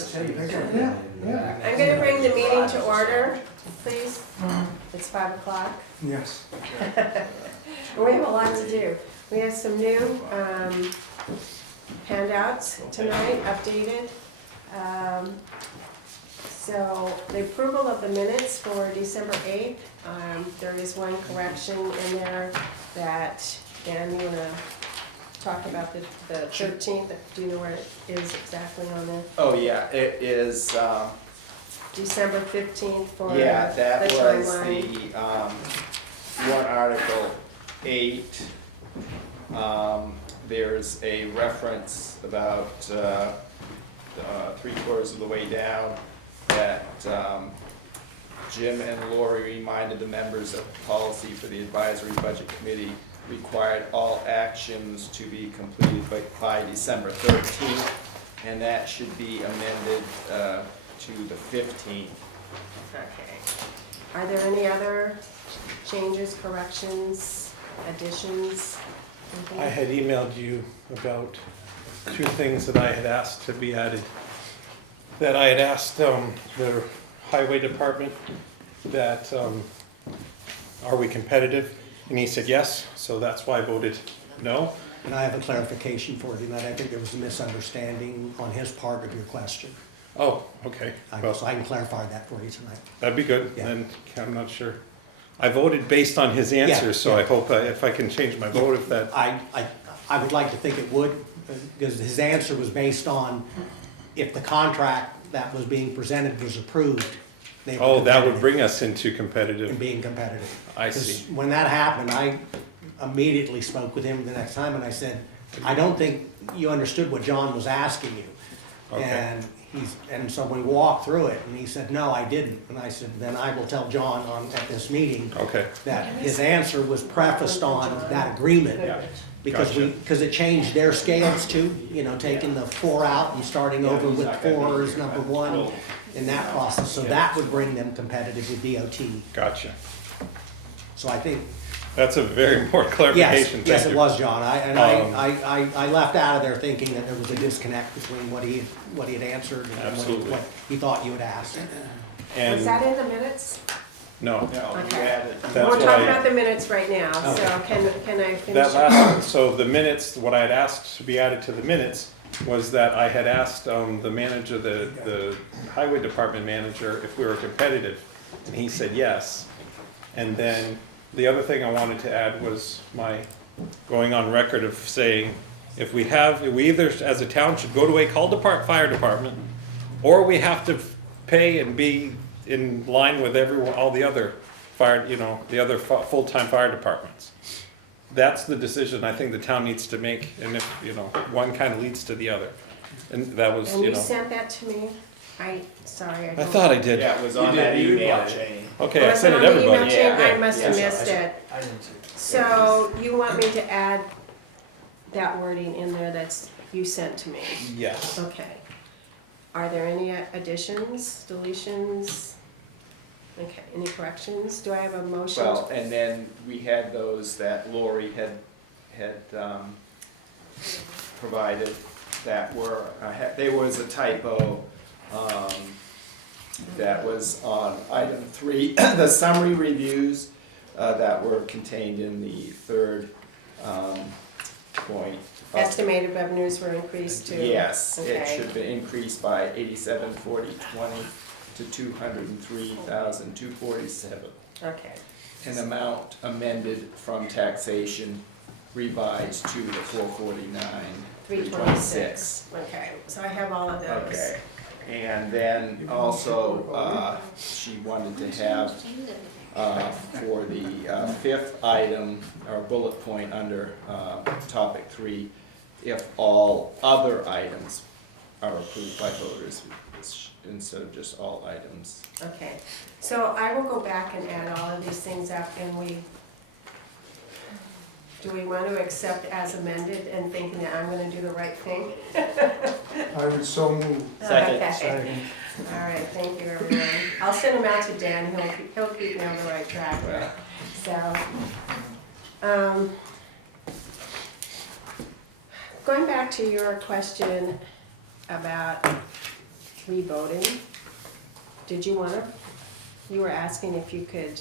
Nice to take a picture. Yeah. I'm gonna bring the meeting to order, please. It's 5 o'clock. Yes. We have a lot to do. We have some new handouts tonight, updated. So the approval of the minutes for December 8th, there is one correction in there that, Dan, you wanna talk about the 13th? Do you know where it is exactly on there? Oh, yeah, it is, December 15th for yeah, that the was timeline. the warrant article 8. There's a reference about 3/4 of the way down that Jim and Lori reminded the members of the policy for the advisory budget committee required all actions to be completed by December 13th, and that should be amended to the 15th. Okay. Are there any other changes, corrections, additions? I had emailed you about 2 things that I had asked to be added. That I had asked the highway department that, are we competitive? And he said yes, so that's why I voted no. And I have a clarification for you, that I think there was a misunderstanding on his part of your question. Oh, okay. Well, So I can clarify that for you tonight. that'd be good, Yeah. and I'm not sure. I voted based on his answer, so I yeah. hope if I can change my vote if that, I would like to think it would, because his answer was based on if the contract that was being presented was approved, they were oh, that would competitive bring us into in competitive. being competitive. I 'Cause see. when that happened, I immediately spoke with him the next time and I said, I don't think you understood what John was asking you. Okay. And so we walked through it and he said, no, I didn't. And I said, then I will tell John at this meeting Okay, that his answer was prefaced on that agreement. yeah, Because Gotcha. because it changed their scales too, you know, taking the 4 out and starting over with 4 as number 1 in that process. So that would bring them competitive with DOT. gotcha. So I think, That's a very important yes, clarification, yes, thank it you. was, John. Um, I left out of there thinking that there was a disconnect between what he had answered and Absolutely. what he thought you had asked. Was that And, in the minutes? no, No, you Okay. added. That's We're talking why- about the minutes right now, so Okay. can I finish? that last, so the minutes, what I had asked to be added to the minutes was that I had asked the manager, the highway department manager, if we were competitive, and he said yes. And then the other thing I wanted to add was my going on record of saying, if we either as a town should go to a call fire department, or we have to pay and be in line with all the other fire, the other full-time fire departments. That's the decision I think the town needs to make, and if, one kind of leads to the other. And that was, And you sent that to me? Sorry. I thought I did. Yeah, it was on that email chain. Okay, I Was it sent it on to the email everybody. chain? I Yeah. must have Yeah. missed it. I didn't see. So you want me to add that wording in there you sent to me? Yes. Okay. Are there any additions, deletions? Okay, any corrections? Do I have a motion? Well, and then we had those that Lori had provided that were, there was a typo that was on item 3, the summary reviews that were contained in the 3rd point. Estimated revenues were increased to? Yes, it Okay. should be increased by 87,40,20 to 203,247. Okay. An amount amended from taxation revised to the 449,326. Okay, so I have all of those. Okay, and then also, she wanted to have, for the 5th item, or bullet point under topic 3, if all other items are approved by voters, instead of just all items. Okay, so I will go back and add all of these things up, and do we want to accept as amended and thinking that I'm gonna do the right thing? I would so move. Okay. All right, thank you, everyone. I'll send them out to Dan, he'll keep me on the right track here. So, going back to your question about revoting. Did you wanna, you were asking if you could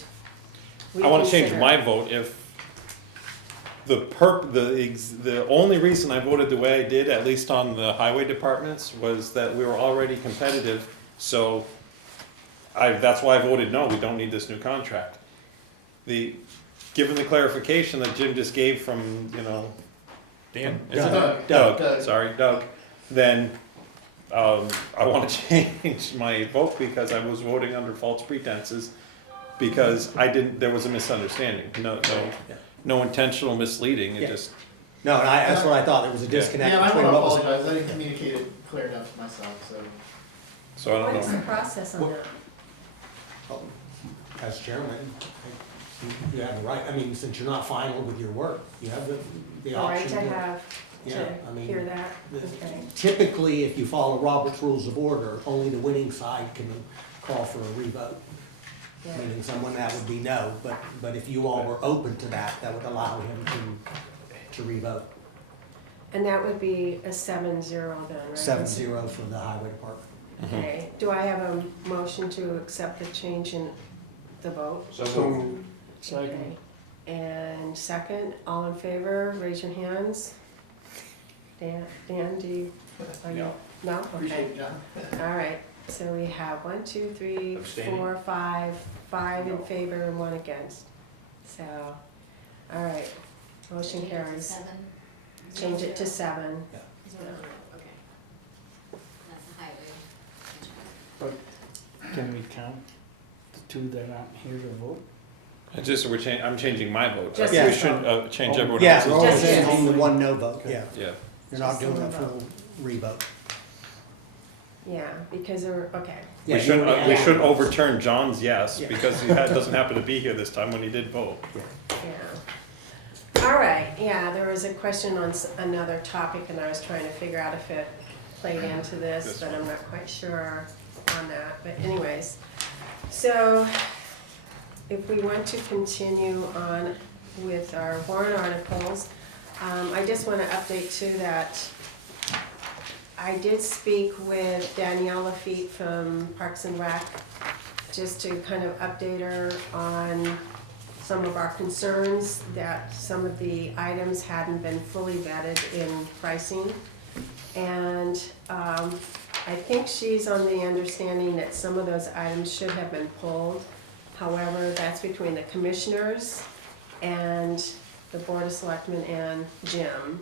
I wanna change reconsider. my vote if the only reason I voted the way I did, at least on the highway departments, was that we were already competitive, so that's why I voted no, we don't need this new contract. Given the clarification that Jim just gave from, Dan? Is it Doug. Doug, sorry, Doug, then, I wanna change my vote because I was voting under false pretenses, because there was a misunderstanding, no intentional misleading, it Yeah. just, No, and that's what I thought, there was a Yeah. disconnect Yeah, and I between want to what was. apologize, I didn't communicate it clear enough to myself, so. so I What don't is the know. process on that? As chairman, you have the right, I mean, since you're not final with your work, you have the All right, option to to. have, Yeah, to I mean, hear that, the- okay. Typically, if you follow Robert's Rules of Order, only the winning side can call for a revote. Yeah. Meaning someone that would be no, but if you all were open to that, that would allow him to revote. And that would be a 7-0 then, right? 7-0 for the highway department. Okay, do I have a motion to accept the change in the vote? So moved. Okay. And second, all in favor, raise your hands. Dan, do you, are you? No? Okay. Appreciate it, John. All right, so we have 1, 2, 3, Abstaining? 4, 5 in favor and 1 against. So, all right, motion carries. 7. Change it to 7. Is what it is, okay. That's the highway. Can we count the two that aren't here to vote? I'm changing my vote, Just we his shouldn't, change everyone Yeah, else's. we're only Just his. changing the one no vote, yeah. Yeah, You're not Just doing the a one full revote. Yeah, because they're, okay. Yeah, we you shouldn't, already we had- shouldn't overturn John's yes, Yeah. because doesn't happen to be here this time when he did vote. Yeah. All right, yeah, there was a question on another topic and I was trying to figure out if it played into this, This but one. I'm not quite sure on that. But anyways, so if we want to continue on with our warrant articles, I just want to update too that I did speak with Danielle Lafitte from Parks and Rec, just to kind of update her on some of our concerns, that some of the items hadn't been fully vetted in pricing. And I think she's on the understanding that some of those items should have been pulled. However, that's between the commissioners and the Board of Selectmen and Jim.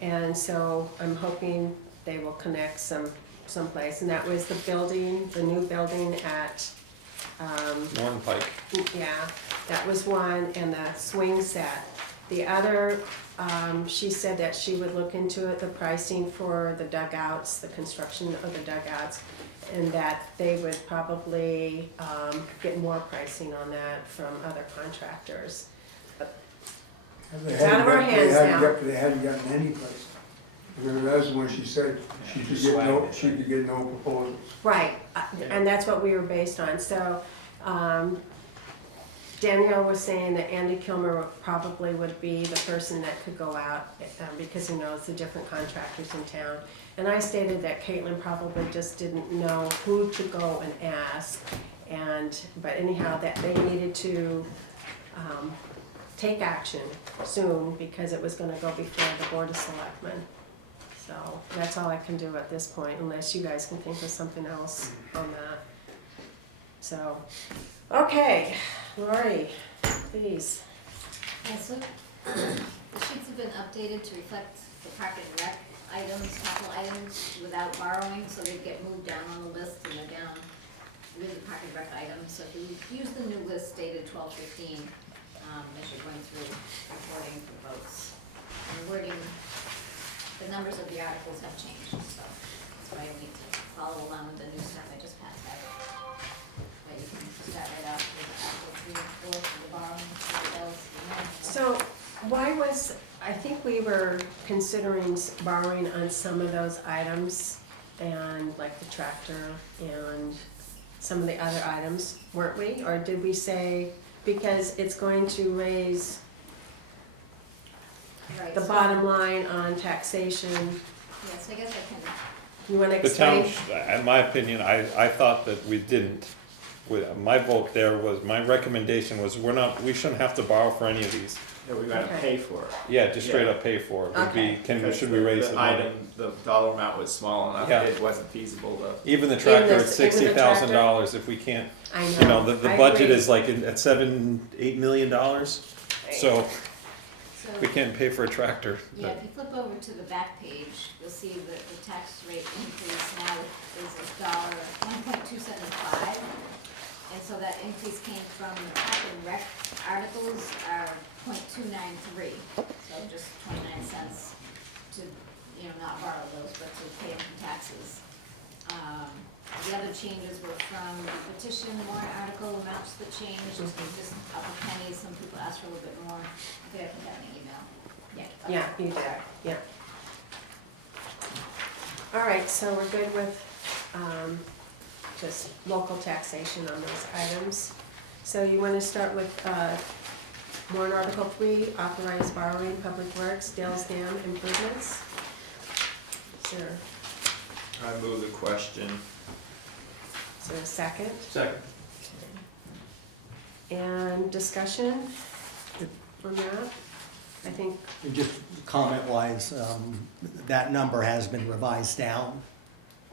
And so I'm hoping they will connect someplace. And that was the building, the new building at, Norton Pike. yeah, that was one, and the swing set. The other, she said that she would look into it, the pricing for the dugouts, the construction of the dugouts, and that they would probably get more pricing on that from other contractors. They out of our hadn't hands got- now. They hadn't gotten any place. Remember, that was when she said she could get no proposals. Right, and that's what we were based on. So Danielle was saying that Andy Kilmer probably would be the person that could go out because he knows the different contractors in town. And I stated that Caitlin probably just didn't know who to go and ask. But anyhow, that they needed to take action soon because it was gonna go before the Board of Selectmen. So that's all I can do at this point, unless you guys can think of something else on that. So, okay, Lori, please. Yeah, so the sheets have been updated to reflect the park and rec items, capital items, without borrowing, so they get moved down on the list and they're down with the park and rec items. So if you use the new list dated 12/15, as you're going through reporting for votes. And the wording, the numbers of the articles have changed, so that's why you need to follow along with the new stuff I just passed out. But you can start right off with Article 3 and 4 for the borrowing, for the bills, So why was, I think we were considering borrowing on some of those items and like the tractor and some of the other items, weren't we? Or did we say, because it's going to raise Right, the so- bottom line on taxation? Yes, I guess I can You wanna The town, explain? in my opinion, I thought that we didn't. My vote there was, my recommendation was, we shouldn't have to borrow for any of these. Yeah, we gotta Okay. pay for it. Yeah, just straight up pay for it. Would be, Okay. should we raise the money? item, the dollar amount was small enough, Yeah. it wasn't feasible to. Even the tractor Even at the $60,000, if we can't, I you know, the I budget agree. is like at $7-8 million. So So, we can't pay for a tractor. yeah, if you flip over to the back page, you'll see that the tax rate increase now is $1.275. And so that increase came from the Park and Rec articles are .293, so just 29 cents to, not borrow those, but to pay them from taxes. The other changes were from the petition warrant article amounts that changed, just up a penny, some people asked for a little bit more. I think I put that in the email. Yeah, you did, yeah. All right, so we're good with, just local taxation on those items. So you wanna start with, warrant article 3, authorize borrowing public works, Dale's Dam improvements. Is there I move the question. a second? Second. And discussion on that? I think, And just comment-wise, that number has been revised down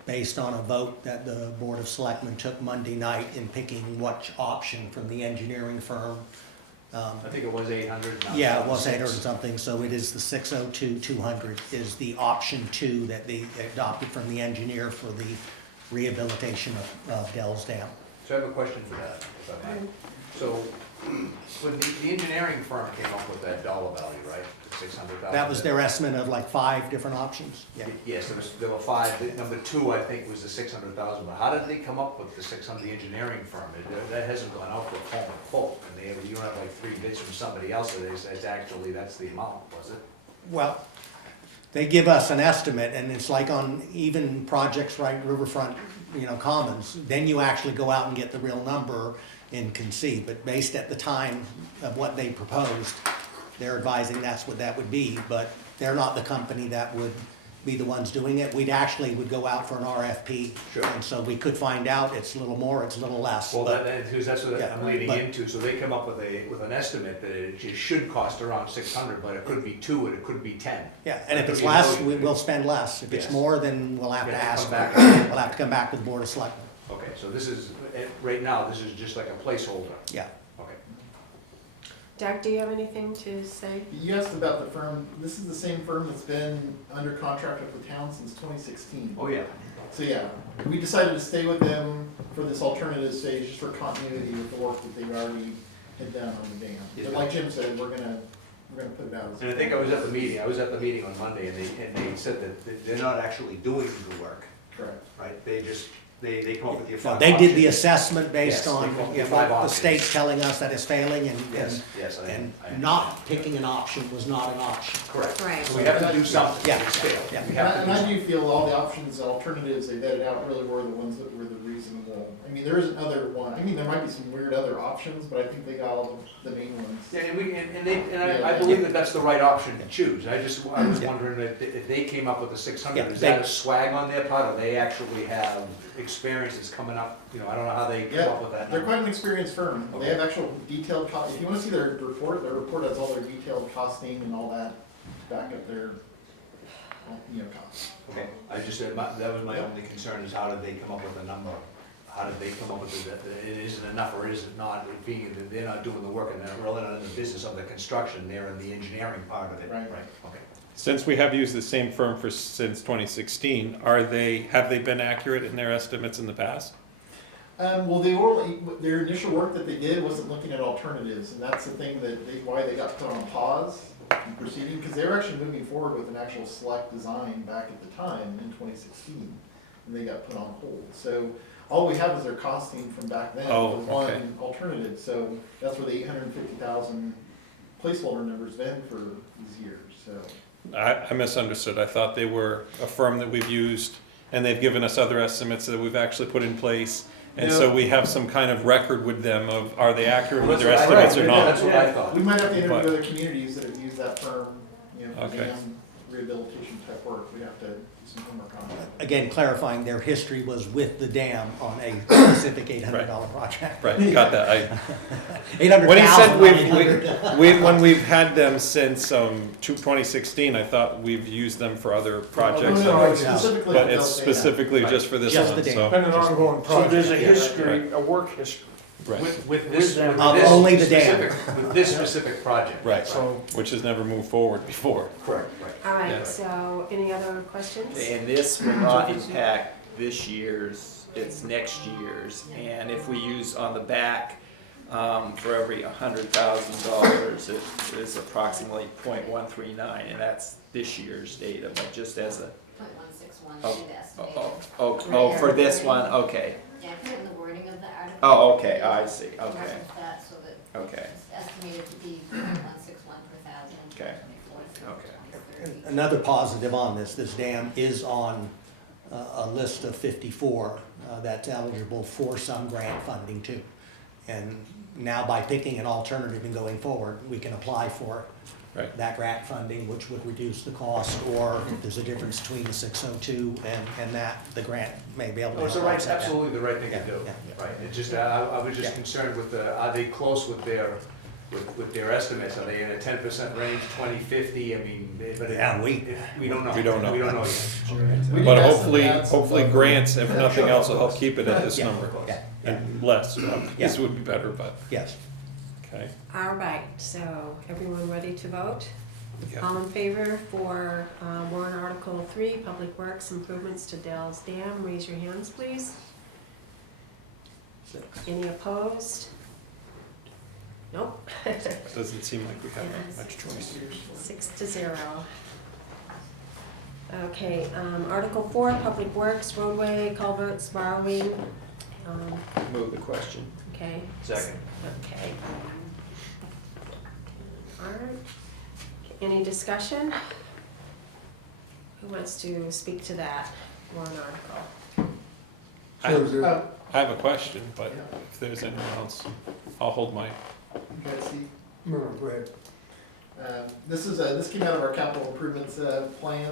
based on a vote that the Board of Selectmen took Monday night in picking which option from the engineering firm. I think it was 800. now Yeah, it it's was 800 6. something, so it is the 602-200 is the option 2 that they adopted from the engineer for the rehabilitation of Dell's Dam. So I have a question for that, if I might. So, when the engineering firm came up with that dollar value, right, the 600,000? That was their estimate of like 5 different options, yeah. Yes, there were 5. Number 2, I think, was the 600,000. But how did they come up with the 600? The engineering firm, that hasn't gone out for a formal quote, and you don't have like 3 bids from somebody else that says actually that's the amount, was it? Well, they give us an estimate, and it's like on even projects right riverfront, commons, then you actually go out and get the real number and can see, but based at the time of what they proposed, they're advising that's what that would be, but they're not the company that would be the ones doing it. We'd actually would go out for an RFP. Sure. And so we could find out, it's a little more, it's a little less, Well, but, because that's what Yeah, I'm leading but- into, so they come up with an estimate that it should cost around 600, but it could be 2 and it could be 10. yeah, and if it's You know, less, we'll spend less. If it's Yes. more, then we'll have to You have to ask. come back. We'll have to come back to the Board of Selectmen, Okay, so this is, right now, this is just like a placeholder. yeah. Okay. Doug, do you have anything to say? You asked about the firm, this is the same firm that's been under contract with the town since 2016. Oh, yeah. So yeah, we decided to stay with them for this alternative stage, just for continuity with the work that they already had done on the dam. But like Jim said, we're gonna put it out as. And I think I was at the meeting on Monday, and they said that they're not actually doing the work, Correct. right? They come up with the No, five they did the options. assessment based Yes, they on come up with yeah, the what 5 the options. state's telling us that it's failing, Yes, yes, and I not picking an option was not an option. Correct. Right. So we have to do something. Yeah, It's failed. yeah. We And have to do I something. do feel all the options, alternatives they vetted out really were the ones that were the reasonable. I mean, there is another one, I mean, there might be some weird other options, but I think they got all the main ones. Yeah, and I believe that that's the right option to choose. I was wondering if they came up with the 600, Yeah, is that they- a swag on their part, or they actually have experiences coming up? I don't know how they come up with that They're number. quite an experienced firm. Okay. They have actual detailed if you wanna see their report has all their detailed costing and all that back up their, costs. Okay, that was my only concern, is how did they come up with a number? How did they come up with it, that it isn't enough or is it not, being that they're not doing the work and they're really not in the business of the construction, they're in the engineering part of it, Right. Okay. Since we have used the same firm since 2016, have they been accurate in their estimates in the past? Well, their initial work that they did wasn't looking at alternatives, and that's the thing why they got put on pause in proceeding, because they were actually moving forward with an actual select design back at the time in 2016, and they got put on hold. So all we have is their costing from back then Oh, for okay. one alternative, so that's where the 850,000 placeholder number's been for these years, so. I misunderstood. I thought they were a firm that we've used, and they've given us other estimates that we've actually put in place. And so we have some kind of record with them of, are they accurate with their estimates or That's not? what I thought. We might have to interview But- other communities that have used that firm, for Okay. dam rehabilitation type work, we have to do some homework on that. Again, clarifying their history was with the dam on a specific $800 project. Right, got that. 800,000. When he said not 800. when we've had them since 2016, I thought we've used them for other projects. No, no, specifically But for it's Delta, specifically just for this Just one, the so. dam. Been an ongoing So project. there's a history, a work history. Right, With this, them. with Of this only the dam. specific, with this specific project. right, So, which has never moved forward before. Correct, right. All Yeah. right, so any other questions? And this will not impact this year's, it's next year's. And if we use on the back, for every $100,000, it is approximately 0.139, and that's this year's data, but just as a, 0.161 oh, should estimate. oh, for this one, okay. Yeah, put it in the wording of the article. Oh, okay, I see, okay, Reference that so that okay, it's estimated to be 0.161 per thousand. Okay. 24, Okay. 20, 30. Another positive on this dam is on a list of 54 that's eligible for some grant funding too. And now by picking an alternative and going forward, we can apply for Right. that grant funding, which would reduce the cost, or if there's a difference between the 602 and that, the grant may be able to. Oh, it's the help right, offset that. absolutely the right thing to Yeah, do, yeah. right, it just, I was just Yeah. concerned with are they close with their estimates, are they in a 10% range, 20, 50, I mean, but Yeah, we don't know. We don't know. We don't know yet. We But did ask them hopefully, to add some hopefully buffer. grants, if nothing else, will help keep it at this Yeah, number. Yeah, yeah, And less, this would be better, but, yes. okay. All right, so everyone ready to vote? Yeah. All in favor for warrant Article 3, Public Works Improvements to Dell's Dam, raise your hands, please. Any opposed? Nope. Doesn't seem like we have much choice. 6-0. Okay, Article 4, Public Works, roadway, culverts, borrowing. move the question. Okay. Second. Okay. All right. Any discussion? Who wants to speak to that warrant article? So is it- I have a question, but if there's anyone else, I'll hold my, Okay, Steve? No, go ahead. This came out of our capital improvements plan.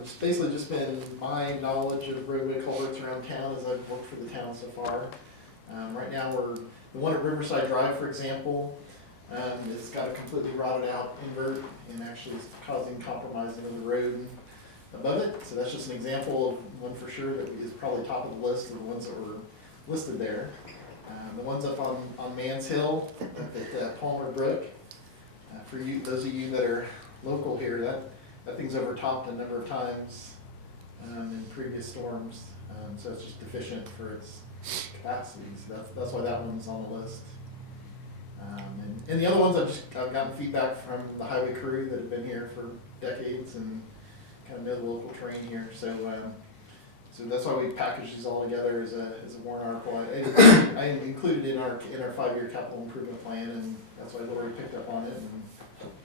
It's basically just been my knowledge of roadway culverts around town as I've worked for the town so far. Right now, the one at Riverside Drive, for example, it's got a completely rotted out invert and actually is causing compromising of the road above it. So that's just an example of one for sure that is probably top of the list of the ones that were listed there. The ones up on Mans Hill at Palmer Brook, for you, those of you that are local here, that thing's overtopped a number of times in previous storms. So it's just deficient for its capacity. So that's why that one's on the list. And the other ones I've gotten feedback from the highway crew that have been here for decades and kind of know the local terrain here. So that's why we packaged these all together as a warrant article. I included it in our 5-year capital improvement plan, and that's why Lori picked up on it and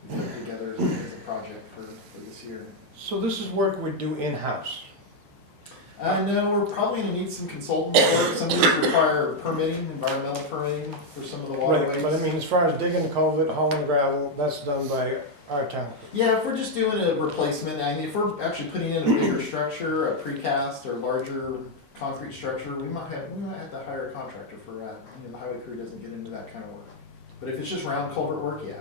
put it together as a project for this year. So this is work we do in-house? No, we're probably gonna need some consultant work. Some of these require permitting, environmental permitting for some of the waterways. Right, but I mean, as far as digging the culvert, hauling gravel, that's done by our town. Yeah, if we're just doing a replacement, I mean, if we're actually putting in a bigger structure, a precast or larger concrete structure, we might have to hire a contractor for that. The highway crew doesn't get into that kind of work. But if it's just round culvert work, yeah.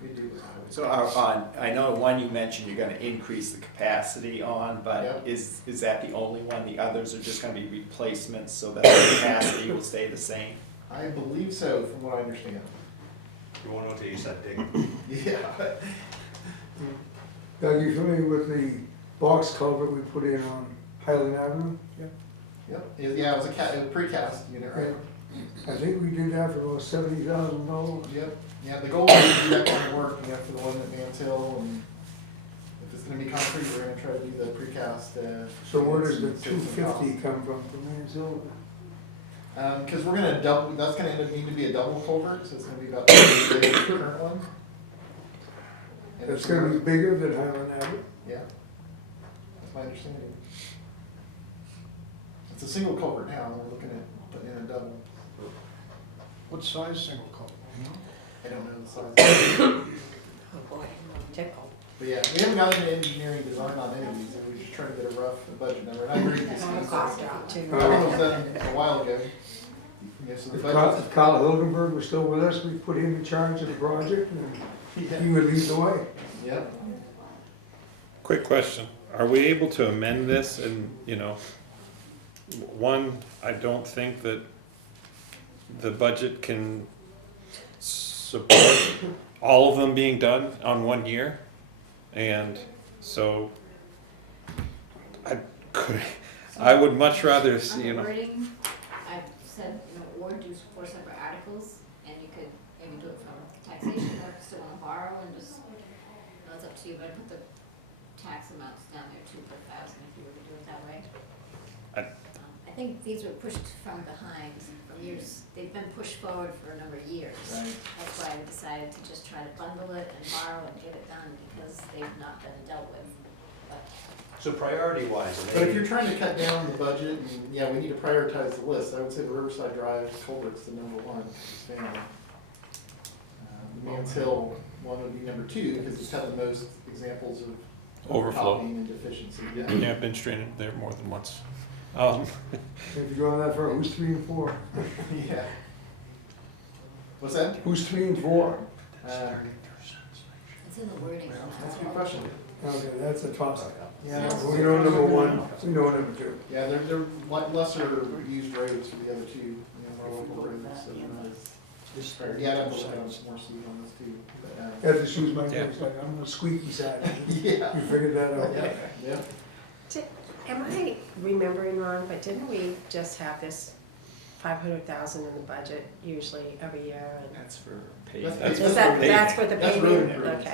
We do with the highway. So I know one you mentioned you're gonna increase the capacity on, but Yep. is that the only one? The others are just gonna be replacements so that the capacity will stay the same? I believe so, from what I understand. You won't know until you start digging. Yeah. Doug, you familiar with the box culvert we put in on Highland Avenue? Yep. Yeah, it was a precast unit, right? I think we did that for about $70,000. Yep. Yeah, the goal is to do that kind of work, yeah, for the one at Mans Hill, and if it's gonna be concrete, we're gonna try to do the precast. So where does the save some cost. 250 come from Mansell? Cause we're gonna double, that's gonna end up needing to be a double culvert, so it's gonna be about twice as big as the current one. And That's it's gonna be bigger than Highland Avenue? Yeah, that's my understanding. It's a single culvert now, and we're looking at putting in a double. What size single culvert? I don't know the size. Oh boy, tickle. But yeah, we haven't got any engineering design on any of these, and we're just trying to get a rough budget number, and I agree with And the this. cost out too. That one was done a while ago. Yeah, so the budget. If Kyle Hildenberg was still with us, we'd put him in charge of the project, and he would lead the way. Yep. Quick question, are we able to amend this and, you know, one, I don't think that the budget can support all of them being done on 1 year. And so I would much rather see, you On know, the wording, I've said, or do 4 separate articles, and you could maybe do it from taxation, or if you still wanna borrow, and just, it's up to you, but I put the tax amounts down there too per thousand, if you were to do it that way. I think these were pushed from behind, from years, they've been pushed forward for a number of years. Right. That's why I decided to just try to bundle it and borrow and get it done, because they've not been dealt with. But So priority wise, But if you're trying to cut down the budget, and, yeah, we need to prioritize the list, I would say the Riverside Drive culvert's the number one, family. The Mans Hill one would be number 2, because it's had the most examples of Overflow. overtopping and deficiency, yeah. Yeah, I've been stranded there more than once. If you go that far, who's 3 and 4? Yeah. What's that? Who's 3 and 4? it's in the wording. That's a good question. Okay, that's a toss-up. Yeah, We know number 1, we know number 2. yeah, they're lesser used roads for the other 2, you know, more local roads, so they're not as. Yeah, I'd have to look at some more speed on this too, but, I have to choose my words, like, I'm on the squeaky side. yeah. You figured that out. Yeah, yeah. Am I remembering wrong, but didn't we just have this 500,000 in the budget usually every year? And That's for That's paving. is that, paving. that's for the That's road paving? improvements.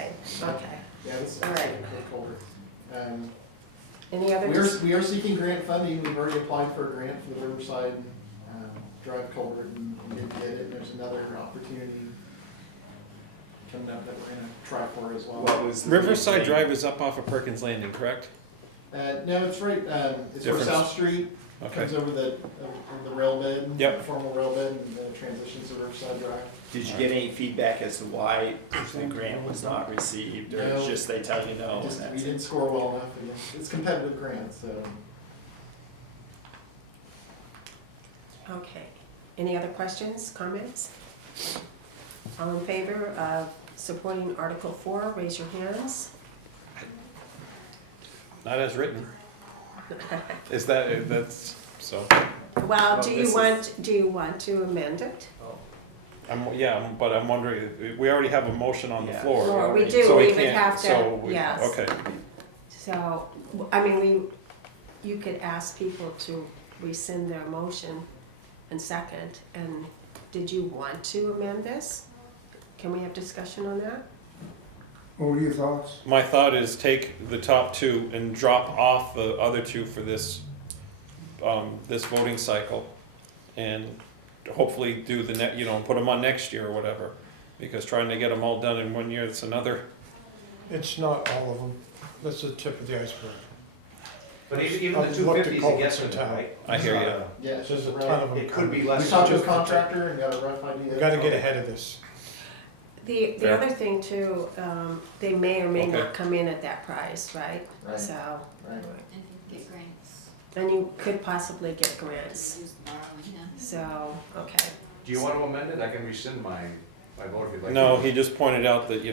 Okay, okay. Yeah, this is All right. culverts. Any other? We are seeking grant funding, we've already applied for a grant for the Riverside Drive culvert and we did get it, and there's another opportunity coming up that we're gonna try for as well. What was the Riverside main- Drive is up off of Perkins Landing, correct? No, it's right, it's where Difference. South Street Okay. comes over the rail bed. Yep. The formal rail bed, and then transitions to Riverside Drive. Did you get any feedback as to why the grant was not received, or it's No. just they tell you no? Just, and we that's didn't it? score well enough, and it's competitive grant, so. Okay. Any other questions, comments? All in favor of supporting Article 4, raise your hands. Not as written. Is that's, so, Well, Well, do this you want to amend it? but I'm wondering, we already have a motion on the Yeah. floor. Or we already- do, So we we would can't, have so to, we, yes. okay. So, I mean, you could ask people to rescind their motion and second, and did you want to amend this? Can we have discussion on that? What are your thoughts? My thought is take the top 2 and drop off the other 2 for this, this voting cycle. And hopefully do the put them on next year or whatever. Because trying to get them all done in 1 year, it's another, It's not all of them. That's the tip of the iceberg. But even the I've looked at 250 is a culverts guess in for town. right? I hear It's ya. not a- Yeah, There's a right. ton of them. It could be coming. less. We talked to a Just- contractor and got a rough idea. We gotta get ahead of this. The Fair. other thing too, they may or may Okay. not come in at that price, right? Right. So, Right. And get grants, then you could possibly get grants. use borrowing, yeah. So, okay. Do you want to amend it? I can rescind my vote if you'd like. no, he just pointed out that,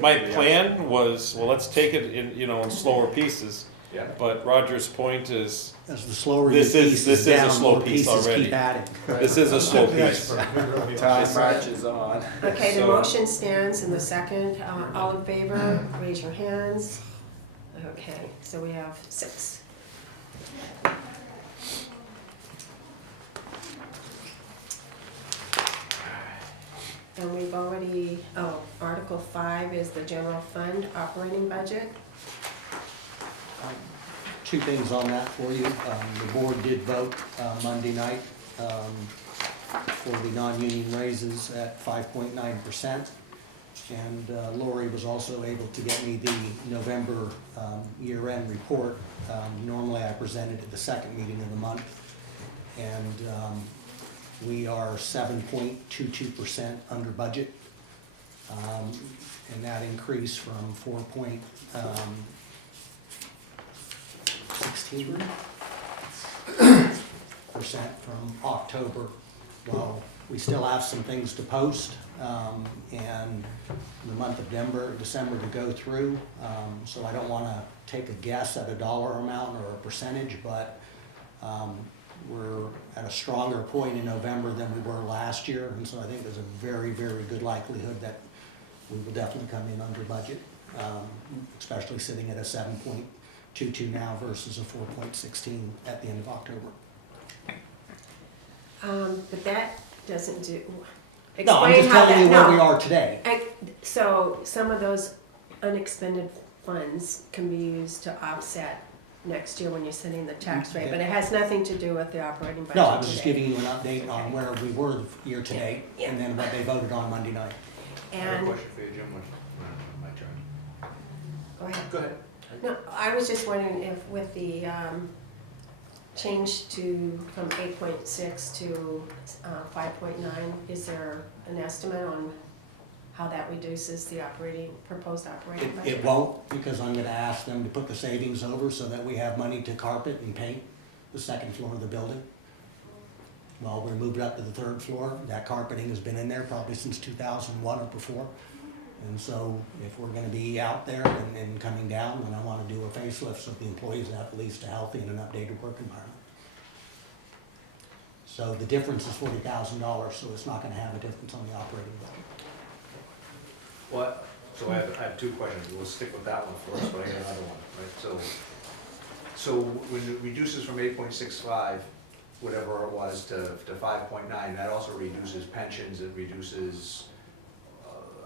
my plan was, well, let's take it in, in slower pieces. Yeah. But Roger's point is, As the slower you This is- piece this is a down, slow more piece pieces already. keep adding. this is a slow Tip of the piece. iceberg. We really are. Time marches on. Okay, the So- motion stands in the second. All in favor, raise your hands. Okay, so we have 6. And we've already, Article 5 is the general fund operating budget. Two things on that for you. The board did vote Monday night for the non-union raises at 5.9%. And Lori was also able to get me the November year-end report. Normally I present it at the second meeting of the month. And we are 7.22% under budget. And that increased from 4.16% from October. Well, we still have some things to post, and the month of December to go through. So I don't wanna take a guess at a dollar amount or a percentage, but, we're at a stronger point in November than we were last year, and so I think there's a very, very good likelihood that we will definitely come in under budget, especially sitting at a 7.22 now versus a 4.16 at the end of October. But that doesn't do, No, I'm explain just how telling you that, where we no. are today. So some of those unexpended funds can be used to offset next year when you're setting the tax rate, but it has nothing to do with the operating budget No, I was just today. giving you an update on where we were year to date, Yeah. and then what they voted on Monday night. I have a And, question for you, Jim, my turn. go ahead. Go ahead. No, I was just wondering if with the, change from 8.6 to 5.9, is there an estimate on how that reduces the proposed operating budget? It won't, because I'm gonna ask them to put the savings over so that we have money to carpet and paint the second floor of the building. Well, we moved up to the third floor. That carpeting has been in there probably since 2001 or before. And so if we're gonna be out there and coming down, then I wanna do a facelift so the employees have at least a healthy and an updated work environment. So the difference is $40,000, so it's not gonna have a difference on the operating budget. What, so I have two questions, we'll stick with that one first, but I got another one, right? So when it reduces from 8.65, whatever it was, to 5.9, that also reduces pensions, it reduces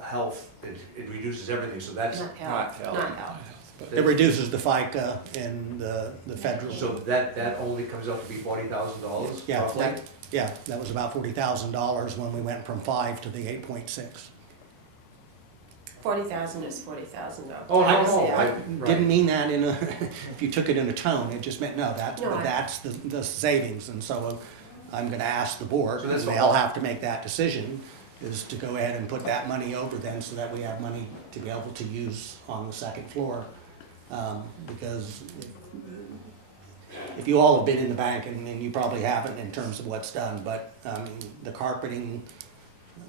health, it reduces everything, so that's. Not health, not health. It reduces the FICA and the federal. So that only comes out to be $40,000 Yeah, roughly? that was about $40,000 when we went from 5 to the 8.6. 40,000 is $40,000. Oh, no, Didn't mean that in a, if you took it in a tone, it just meant, no, No, that's the savings, and so I'm gonna ask the board, So that's and they'll have to make that decision, is to go ahead and put that money over then, so that we have money to be able to use on the second floor. Because if you all have been in the bank, and you probably haven't in terms of what's done, but, the carpeting,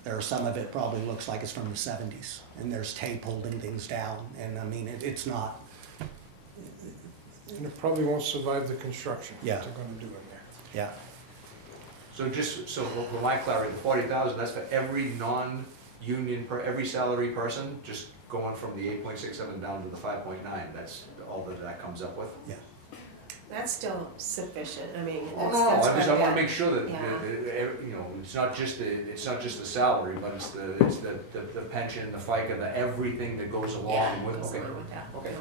there's some of it probably looks like it's from the 70s, and there's tape holding things down, and I mean, it's not, And it probably won't survive the construction Yeah. that they're gonna do in there. yeah. So just, so for my clarity, the 40,000, that's for every non-union, every salary person, just going from the 8.67 down to the 5.9, that's all that comes up with? That's still sufficient, I mean, Oh, that's, no, that's I what wanna make sure that, Yeah. you know, it's not just the salary, but it's the pension, the FICA, the everything that goes Yeah, along with, goes okay. along with that. Okay.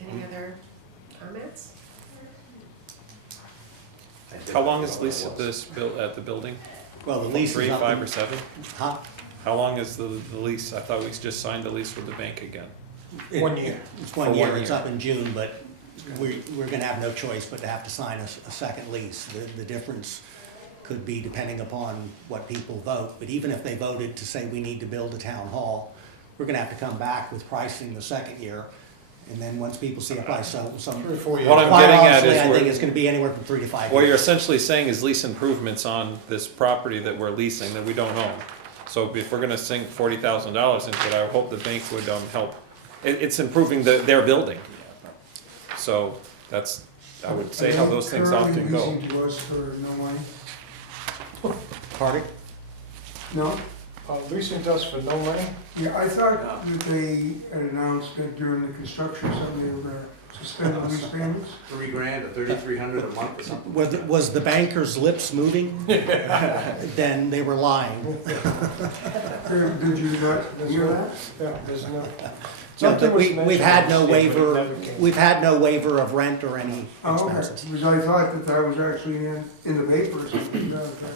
Any other comments? I did How long know is what it was. this built at the building? Well, the lease is 3, up. 5, in- or 7? Huh? How long is the lease? I thought we just signed the lease with the bank again. 1 year. It's 1 For year, 1 it's year. up in June, but we're gonna have no choice but to have to sign a second lease. The difference could be depending upon what people vote, but even if they voted to say we need to build a town hall, we're gonna have to come back with pricing the second year, and then once people see a price, so 3 or 4 years. What I'm quite getting at honestly, is I think we're- it's gonna be anywhere from 3 to 5 What you're years. essentially saying is lease improvements on this property that we're leasing that we don't own. So if we're gonna sink $40,000 into it, I hope the bank would help. It's improving their building. So that's, I would say how those things often go. Currently leasing to us for no money? Pardon? No? Leasing to us for no money? Yeah, I thought that they had announced that during the construction, something they were gonna suspend the lease payments. $3,000 or $3,300 a month or something? Was the banker's lips moving? Then they were lying. Did you not hear that? Yeah, there's no. No, Something but was we've mentioned had no last year, but it waiver, never came. we've had no waiver of rent or any Oh, okay, expenses. because I thought that that was actually in the paper or something. No, okay.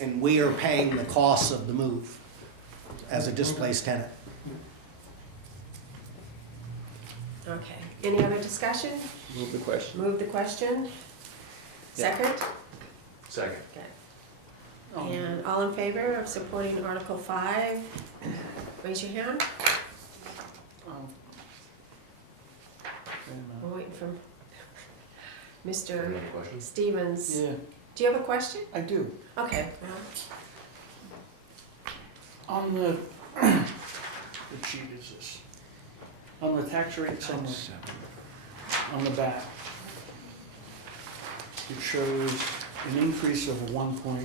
And we are paying the costs of the move as a displaced tenant. Okay, any other discussion? Move the question. Move the question? Yeah. Second? Second. Okay. Oh, And all in favor of supporting Article 5, raise your hand. oh. We're waiting for Any Mr. other questions? Stevens. Yeah, Do you have a question? I do. Okay, well, On the, what sheet is this? On the tax rates on the back, it shows an increase of 1.1,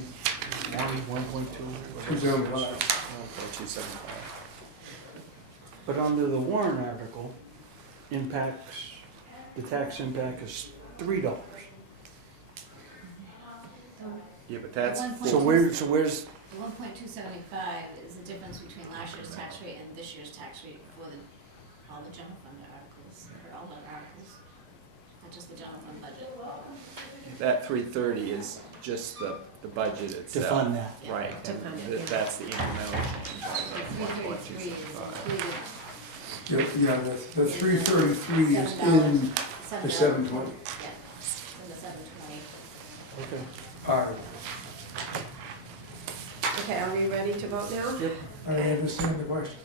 1.2. 275. But under the warrant article, impacts, the tax impact is $3. Yeah, but that's So where's, The 1.275 is the difference between last year's tax rate and this year's tax rate for all the general fund articles, or all the articles, not just the general fund budget. that 330 is just the budget To itself. fund that. Right, To and fund it, yeah. that's the incremental. The 333 is included. Yeah, the 333 is in the 720. Yeah, in the 720. okay. All right, okay, are we ready to vote now? Yep. I understand the question.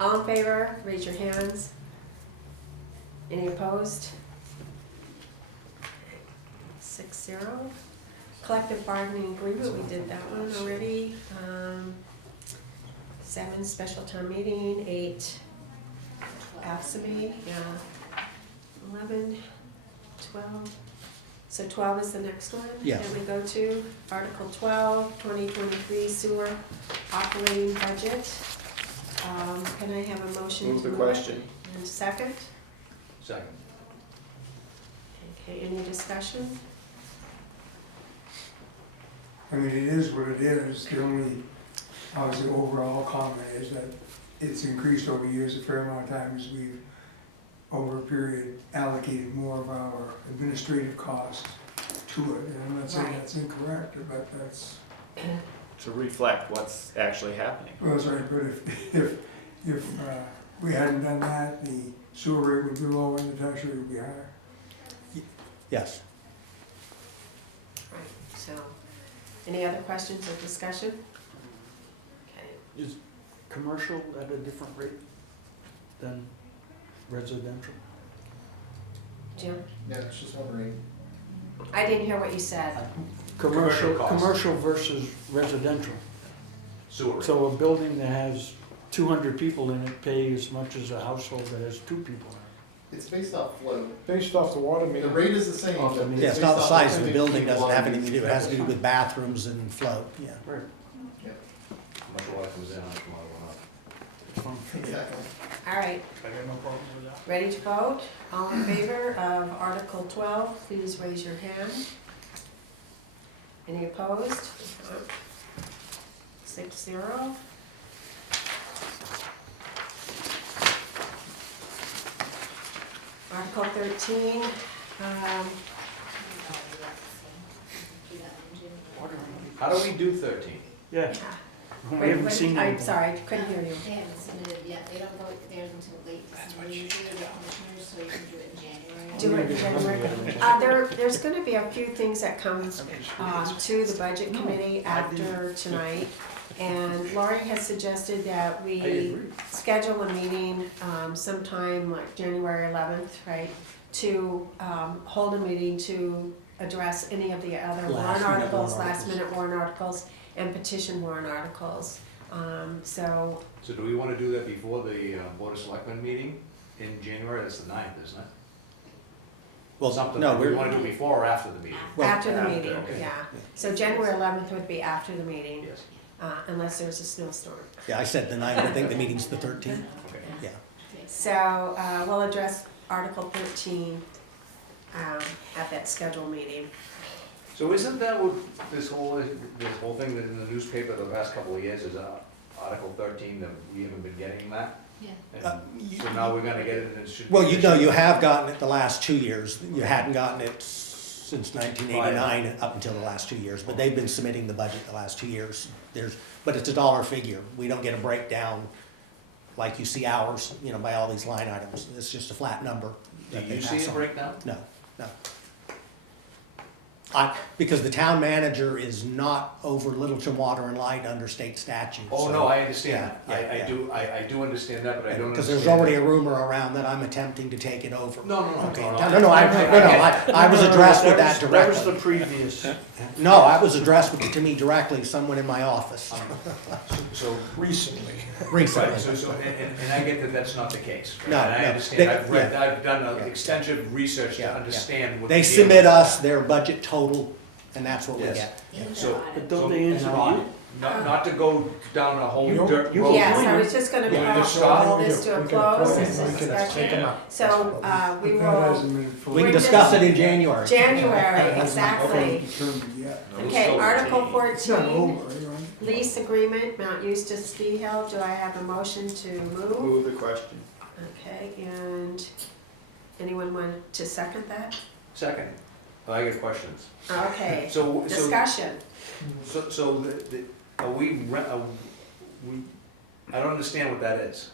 All in favor, raise your hands. Any opposed? 6-0. Collective bargaining agreement, we did that one already. 7, special town meeting, 8, AFSCME, yeah. 11, 12. So 12 is the next one? Yes. That we go to. Article 12, 2023 sewer operating budget. Can I have a motion to Move the it? question. And second? Second. Okay, any discussion? I mean, it is what it is. The only, obviously, overall comment is that it's increased over years a fair amount of times. We've, over a period, allocated more of our administrative costs to it. And I'm not saying Right. that's incorrect, but that's, To reflect what's actually happening. well, that's right. But if we hadn't done that, the sewer rate would be lower and the tax rate would be higher. Yes. Right, so, any other questions or discussion? Okay, Is commercial at a different rate than residential? Jim? Yeah, it's just wondering, I didn't hear what you said. Commercial cost. Commercial versus residential. Sewer rate. So a building that has 200 people in it pay as much as a household that has 2 people in it. it's based off flow. Based off the water The meter. rate is the same. Off the but meter. Yeah, it's based not the off size how of the many building, people doesn't are have anything to do, using it has to do with bathrooms and flow, yeah. Right. Yeah, How much water comes in, how much water goes out. It's fine. exactly. All right, I got no problem with that. ready to vote? All in favor of Article 12, please raise your hand. Any opposed? 6-0. Article 13, How do we do 13? Yeah, we wait, haven't wait, seen I'm anything. sorry, couldn't hear you. They haven't submitted yet, they don't go theirs until late December, usually the commissioners, so you can do it in January. Do it in January. There's gonna be a few things that come to the budget committee after tonight. And Laurie has suggested that we agree. schedule a meeting sometime like January 11th, right? To hold a meeting to address any of the other warrant Last-minute articles, warrant last articles. minute warrant articles, and petition warrant articles. So, So do we want to do that before the Board of Selectmen meeting in January? That's the 9th, isn't it? Well, Something no, that we we're, want to do before or after the meeting? well, after the after, meeting, okay. yeah. So January 11th would be after the meeting, Yes. unless there's a snowstorm. yeah, I said the 9th, I think the meeting's the 13th, Okay. yeah. So, we'll address Article 13 at that scheduled meeting. So isn't that what this whole thing that in the newspaper the last couple of years is Article 13, that we haven't been getting that? Yeah. And so now we're gonna get it and it should be. Well, you know, you have gotten it the last 2 years, you hadn't gotten it since 1989 up until the last 2 years, but they've been submitting the budget the last 2 years. But it's a dollar figure, we don't get a breakdown like you see ours, you know, by all these line items, it's just a flat number. Do that they you see pass a on. breakdown? No, no. Because the town manager is not over Littleton Water and Light under state statute. Oh, so- no, I understand that. Yeah, yeah, yeah. I do understand that, but I don't Because understand. there's already a rumor around that I'm attempting to take it over. No, Okay, no, I was addressed with that That was the directly. previous. No, I was addressed to me directly, someone in my office, So, Recently. right, recently. and I get that that's not the case. right? No, And I no. understand, They- I've read, yeah. I've done Yeah. extensive research Yeah, to yeah. understand what. They the deal submit is. us their budget total, and that's what we Yes. get. In So- their But audit. don't they answer to you? Not to go down a whole You- dirt you- road. Yes, I was just gonna Yeah, just call stop. all this to a We can close, close, this we can take discussion. them out. So, we But that will, hasn't been fully. We can Bring discuss this- it in January. January, exactly. Determined yet. Okay, Article It's not 14, over, you know. lease agreement, Mount Eustace Ski Hill. Do I have a motion to move? Move the question. Okay, and anyone want to second that? Second, I got questions. Okay, So, discussion. are we, I don't understand what that is.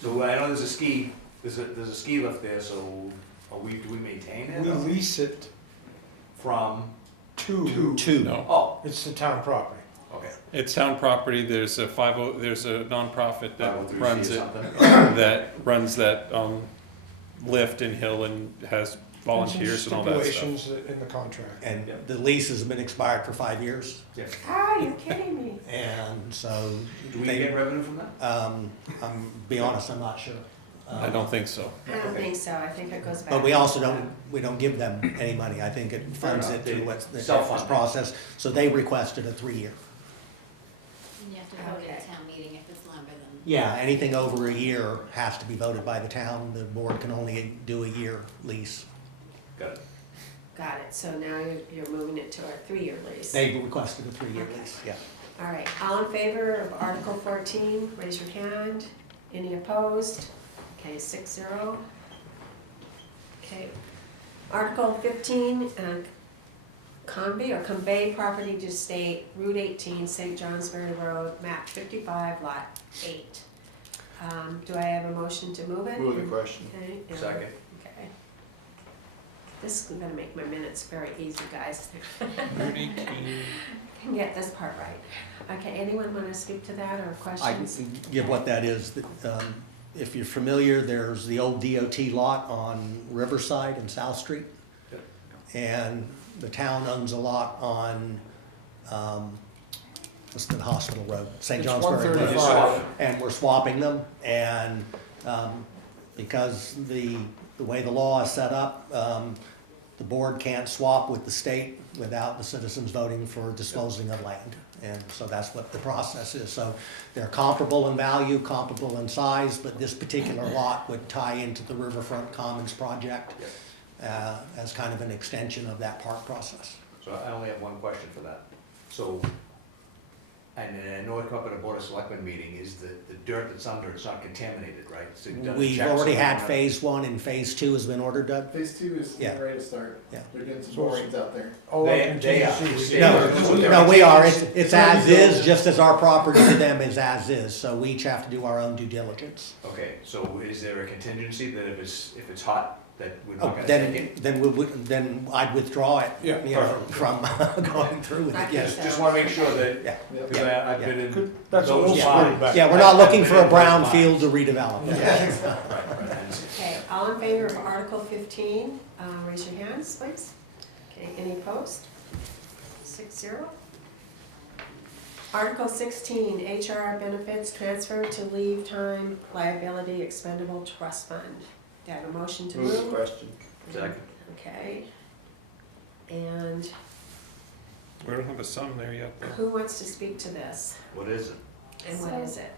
So I know there's a ski lift there, so do we maintain it? We lease it From, Two. No, oh, it's the town property. okay. it's town property, there's a there's a nonprofit that 503C runs or it, something. that runs that, lift and hill and has volunteers and all that stuff. Stipulations in the contract. And Yeah. the lease has been expired for 5 years, Ah, you're kidding me. and so. Do we they- get revenue from that? Be honest, I'm not sure. I don't think so. I don't think so, I think it goes back. But we also don't give them any money. I think it funds Fair it enough. through They what's the self-fund it. process. So they requested a 3-year. And you have to vote Okay. at town meeting if it's longer than. Yeah, anything over a year has to be voted by the town. The board can only do a year lease. Got it. Got it, so now you're moving it to a 3-year lease. They requested a 3-year Okay. lease, yeah. All right, all in favor of Article 14, raise your hand. Any opposed? Okay, 6-0. Okay. Article 15, convey property to state, Route 18, St. Johnsbury Road, map 55, lot 8. Do I have a motion to move it? Move the question. Okay, and- Second. Okay. This is gonna make my minutes very easy, guys. Can get this part right. Okay, anyone wanna speak to that or I questions? can give what that is. If you're familiar, there's the old DOT lot on Riverside and South Street. Yep. And the town owns a lot on, what's the hospital road? St. It's Johnsbury Road. 135. And we're swapping them, and because the way the law is set up, the board can't swap with the state without the citizens voting for disposing of land. And so that's what the process is. So they're comparable in value, comparable in size, but this particular lot would tie into the Riverfront Commons project as kind of an extension of that park process. So I only have one question for that. So, and I know it come up at a Board of Selectmen meeting, is the dirt that's under, it's not contaminated, right? So you've done the We've checks already and had all that. phase 1 and phase 2 has been ordered, Doug? Phase 2 is Yeah. ready to start. Yeah. They're doing some So it's- borings out there. All They- our they are. contingencies. No, we are. It's as is, just as our property to them is as is. So we each have to do our own due diligence. Okay, so is there a contingency that if it's hot, that we're Oh, not gonna take it? then I'd withdraw it, Yeah. you know, from going through with it, Okay. yes. Just wanna make sure that, Yeah. Yep. because I've been in That's those old school lines. back. Yeah, we're not looking for a brown field to redevelop. Right, right. Okay, all in favor of Article 15, raise your hands, please. Okay, any opposed? 6-0. Article 16, HR benefits transfer to leave time liability expendable trust fund. Do I have a motion to Move the move? question. Second. Okay. And We don't have a sum there yet, though. who wants to speak to this? What is it? And what is it?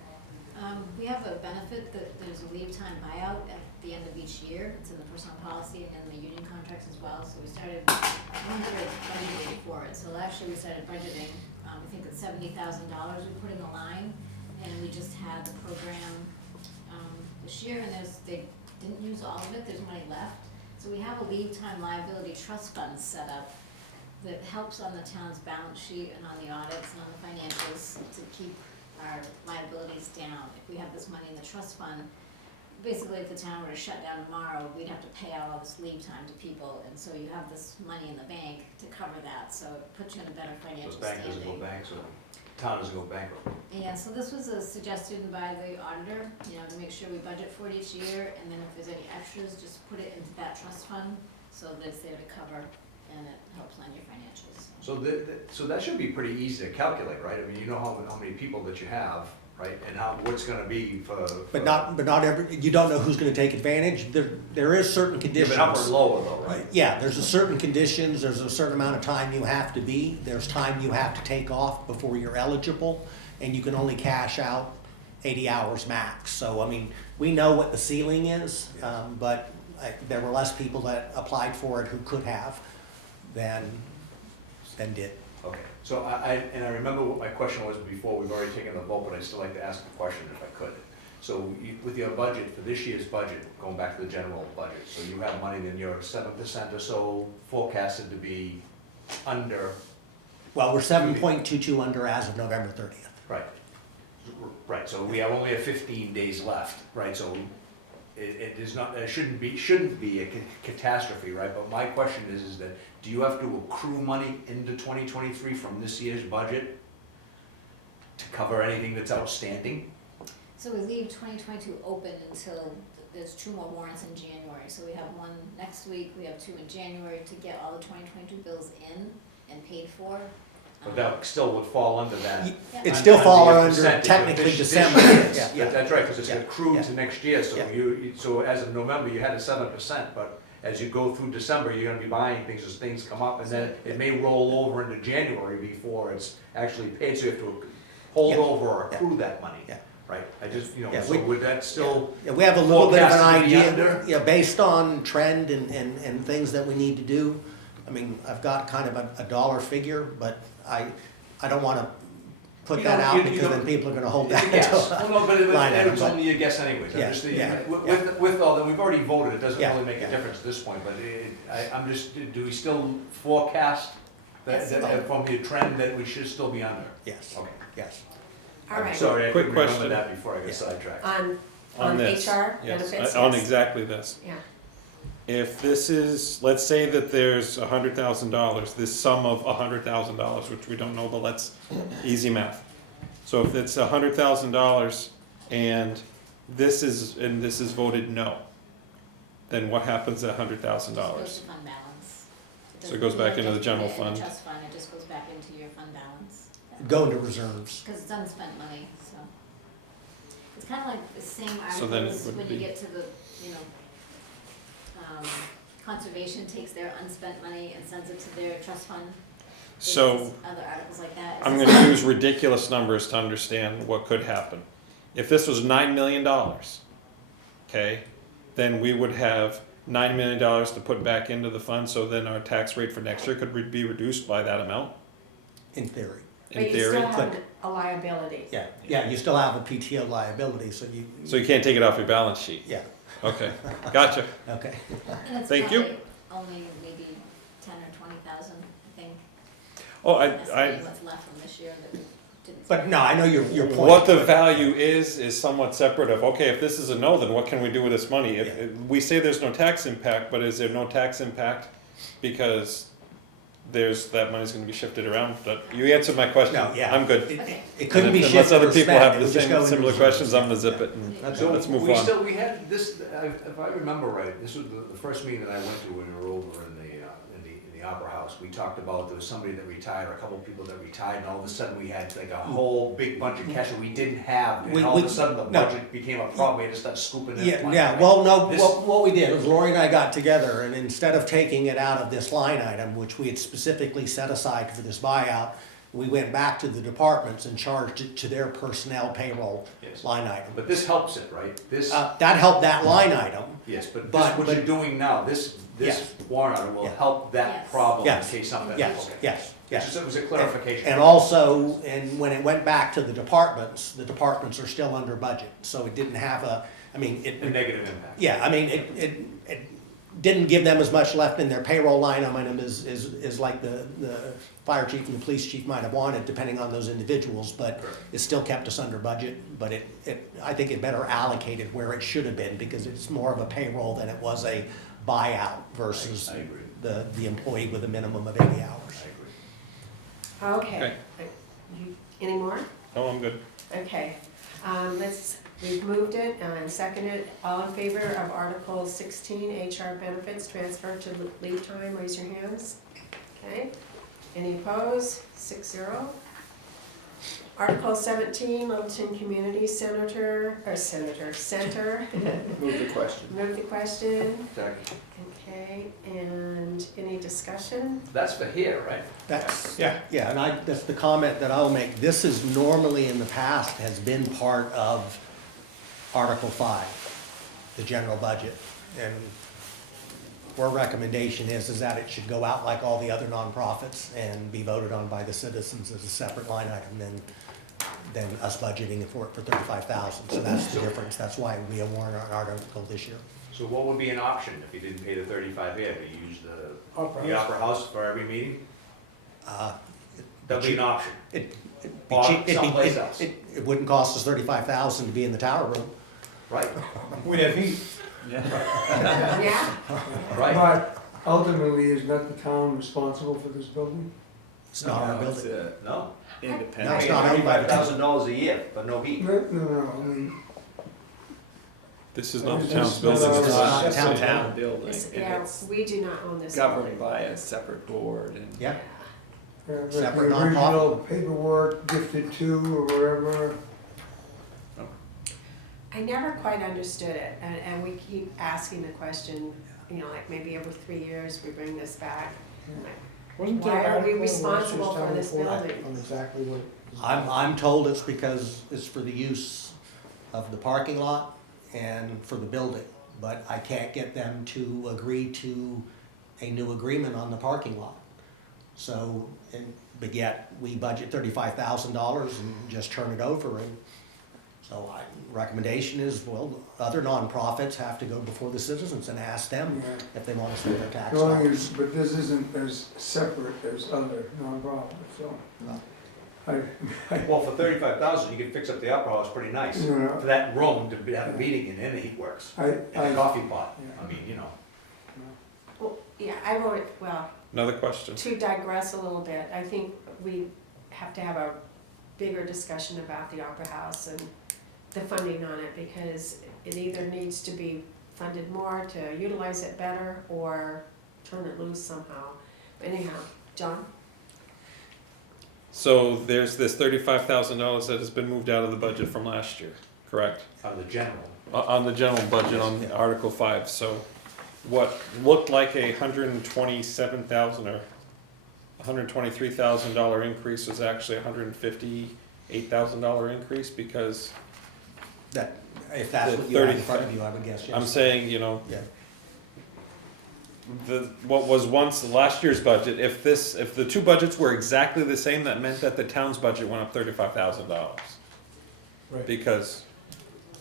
We have a benefit that there's a leave time buyout at the end of each year. It's in the personnel policy and in the union contracts as well. So we started, budgeting for it. So last year we started budgeting, I think it's $70,000 we put in the line. And we just had the program, this year, and they didn't use all of it, there's money left. So we have a leave time liability trust fund set up that helps on the town's balance sheet and on the audits and on the financials to keep our liabilities down. If we have this money in the trust fund, basically if the town were to shut down tomorrow, we'd have to pay out all this leave time to people, and so you have this money in the bank to cover that, so it puts you in a better So financial the bank doesn't go standing. bank, so town doesn't go bankrupt. Yeah, so this was a suggestion by the auditor, you know, to make sure we budget for it each year, and then if there's any extras, just put it into that trust fund, so that it's there to cover, and it helps plan your financials. So that should be pretty easy to calculate, right? I mean, you know how many people that you have, right? And what's gonna be for. But not every, you don't know who's gonna take advantage. There is certain Yeah, conditions. but upper lower though, right? Yeah, there's a certain conditions, there's a certain amount of time you have to be, there's time you have to take off before you're eligible, and you can only cash out 80 hours max. So, I mean, we know what the ceiling is, but there were less people that applied for it who could have than did. Okay, so I remember what my question was before, we've already taken the vote, but I'd still like to ask a question if I could. So with your budget, for this year's budget, going back to the general budget, so you have money, then you're 7% or so forecasted to be under, Well, we're 7.22 under as of November 30th. right? Right, so we only have 15 days left, right? So it is not, it shouldn't be a catastrophe, right? But my question is that, do you have to accrue money into 2023 from this year's budget to cover anything that's outstanding? So we leave 2022 open until there's 2 more warrants in January, so we have one next week, we have 2 in January to get all the 2022 bills in and paid for. But that still would fall under that. It still fall your under percentage, technically but this December. year's- Yeah, yeah. That's right, because it's Yeah, accrued yeah. to next year, so Yeah. so as of November, you had a 7%, but as you go through December, you're gonna be buying things as things come up, and then it may roll over into January before it's actually paid, so you have to hold Yeah. over or accrue that money. Yeah. Right, I just, Yeah, so we- would that still, Yeah, we have a little bit of an forecasted to be idea, under? yeah, based on trend and things that we need to do. I mean, I've got kind of a dollar figure, but I don't wanna put You that don't- out you because then don't- people are gonna hold it's that a guess. until. Well, no, but line item, it's but- only a guess anyways, I'm Yeah, just, yeah, with all that, we've already voted, it doesn't Yeah, really make a yeah. difference at this point, but I'm just, do we still forecast that, Yes. from your trend that we should still be under? Yes, Okay. yes. All I'm right, sorry, I Quick couldn't remember question. that before I got Yeah. sidetracked. on this. HR Yes, benefits, on yes. exactly this. Yeah, If this is, let's say that there's $100,000, this sum of $100,000, which we don't know, but let's, easy math. So if it's $100,000 and this is voted no, then what happens to $100,000? Goes to fund balance. So it goes back into the general doesn't go fund? in the trust fund, it just goes back into your fund balance. Go into reserves. Because it's unspent money, so. It's kind of like the same So then it articles would when be- you get to the, you know, conservation takes their unspent money and sends it to their trust fund. So There's other articles like that. It's I'm the gonna same. use ridiculous numbers to understand what could happen. If this was $9 million, okay, then we would have $9 million to put back into the fund, so then our tax rate for next year could be reduced by that amount, In theory. in but you theory. still have a liability. Yeah, yeah, you still have a PTO liability, so you. So you can't take it off your balance sheet. Yeah, Okay, gotcha. okay. And it's Thank you. probably only maybe 10 or 20,000, I think. Oh, Estimating what's left from this year that we didn't. But no, I know your point. what the value is somewhat separate of, okay, if this is a no, then what can we do with this money? Yeah. We say there's no tax impact, but is there no tax impact because that money's gonna be shifted around? But you answered my question. No, yeah. I'm good. Okay. It couldn't be Unless shifted other or people spent, have it the would just go same into similar reserves. questions, I'm gonna zip it and So let's move we on. we had this, if I remember right, this was the first meeting that I went to when we were over in the Opera House. We talked about there was somebody that retired, or a couple of people that retired, and all of a sudden we had like a whole big bunch of cash that we didn't have. And all of a sudden the no. budget became a problem, we had to start scooping in. Yeah, money, yeah, right? well, no, This- what we did was Lori and I got together, and instead of taking it out of this line item, which we had specifically set aside for this buyout, we went back to the departments and charged it to their personnel payroll Yes. line item. But this helps it, right? This, That helped that line item. yes, but but- what you're doing now, this Yes. warrant article will Yeah. help that Yes. problem in Yes. case something. Yes, okay. yes, yes. It was a clarification. And also, and when it went back to the departments are still under budget, so it didn't have a A negative impact. yeah, I mean, didn't give them as much left in their payroll line item as like the fire chief and the police chief might have wanted, depending on those individuals, but it still kept us under budget, but I think it better allocated where it should have been, because it's more of a payroll than it was a buyout versus I agree. the employee with a minimum of 80 hours. I agree. Okay. Any more? Oh, I'm good. Okay, we've moved it and seconded. All in favor of Article 16, HR benefits transfer to leave time, raise your hands. Okay, any opposed? 6-0. Article 17, Littleton Community Center. Move the question. Move the question. Second. Okay, and any discussion? That's for here, right? That's, Yeah. yeah, and that's the comment that I'll make. This is normally in the past has been part of Article 5, the general budget. And our recommendation is that it should go out like all the other nonprofits and be voted on by the citizens as a separate line item than us budgeting for it for 35,000. So that's the difference. That's why we award our article this year. So what would be an option if you didn't pay the 35 here, but you use the Opera. Opera House for every meeting? Uh, That'd be an option. It'd be Or cheap. It'd be- someplace else. It wouldn't cost us 35,000 to be in the tower room. Right, We have heat. Yeah? right. But ultimately, is not the town responsible for this building? It's not our building. No. No, it's not owned by the town. $35,000 a year, but no heat. No, I mean, This is not the This town's is building. not It's our the town. city. Town building, It's- and Yeah, it's we do not own this. governed building. by a separate board and. Yeah. but Separate the original nonprofit. paperwork gifted to or whatever, I never quite understood it, and we keep asking the question, like maybe every 3 years we bring this back. Wasn't there Why an are we article last year's responsible for town this report building? on exactly what? I'm told it's because it's for the use of the parking lot and for the building, but I can't get them to agree to a new agreement on the parking lot. So, but yet we budget $35,000 and just turn it over, and so recommendation is, well, other nonprofits have to go before the citizens and ask them Yeah. if they want to spend their tax the only dollars. is, but this isn't, there's separate, there's other nonprofits, so. I, Well, for 35,000, you could fix up the Opera House pretty nice. you know, For that room to have a meeting in, and the heat works. And a coffee pot, Yeah. I mean, you know. Well, yeah, I voted, well, Another question. to digress a little bit, I think we have to have a bigger discussion about the Opera House and the funding on it, because it either needs to be funded more to utilize it better or turn it loose somehow. Anyhow, John? So there's this $35,000 that has been moved out of the budget from last year, correct? Out of the general. On the general budget on Article 5, so what looked like a $127,000 or $123,000 increase was actually a $158,000 increase, because That, if that's The what you have in 30 front of you, I would guess, yes. I'm saying, Yeah. what was once last year's budget, if the two budgets were exactly the same, that meant that the town's budget went up $35,000. Right. Because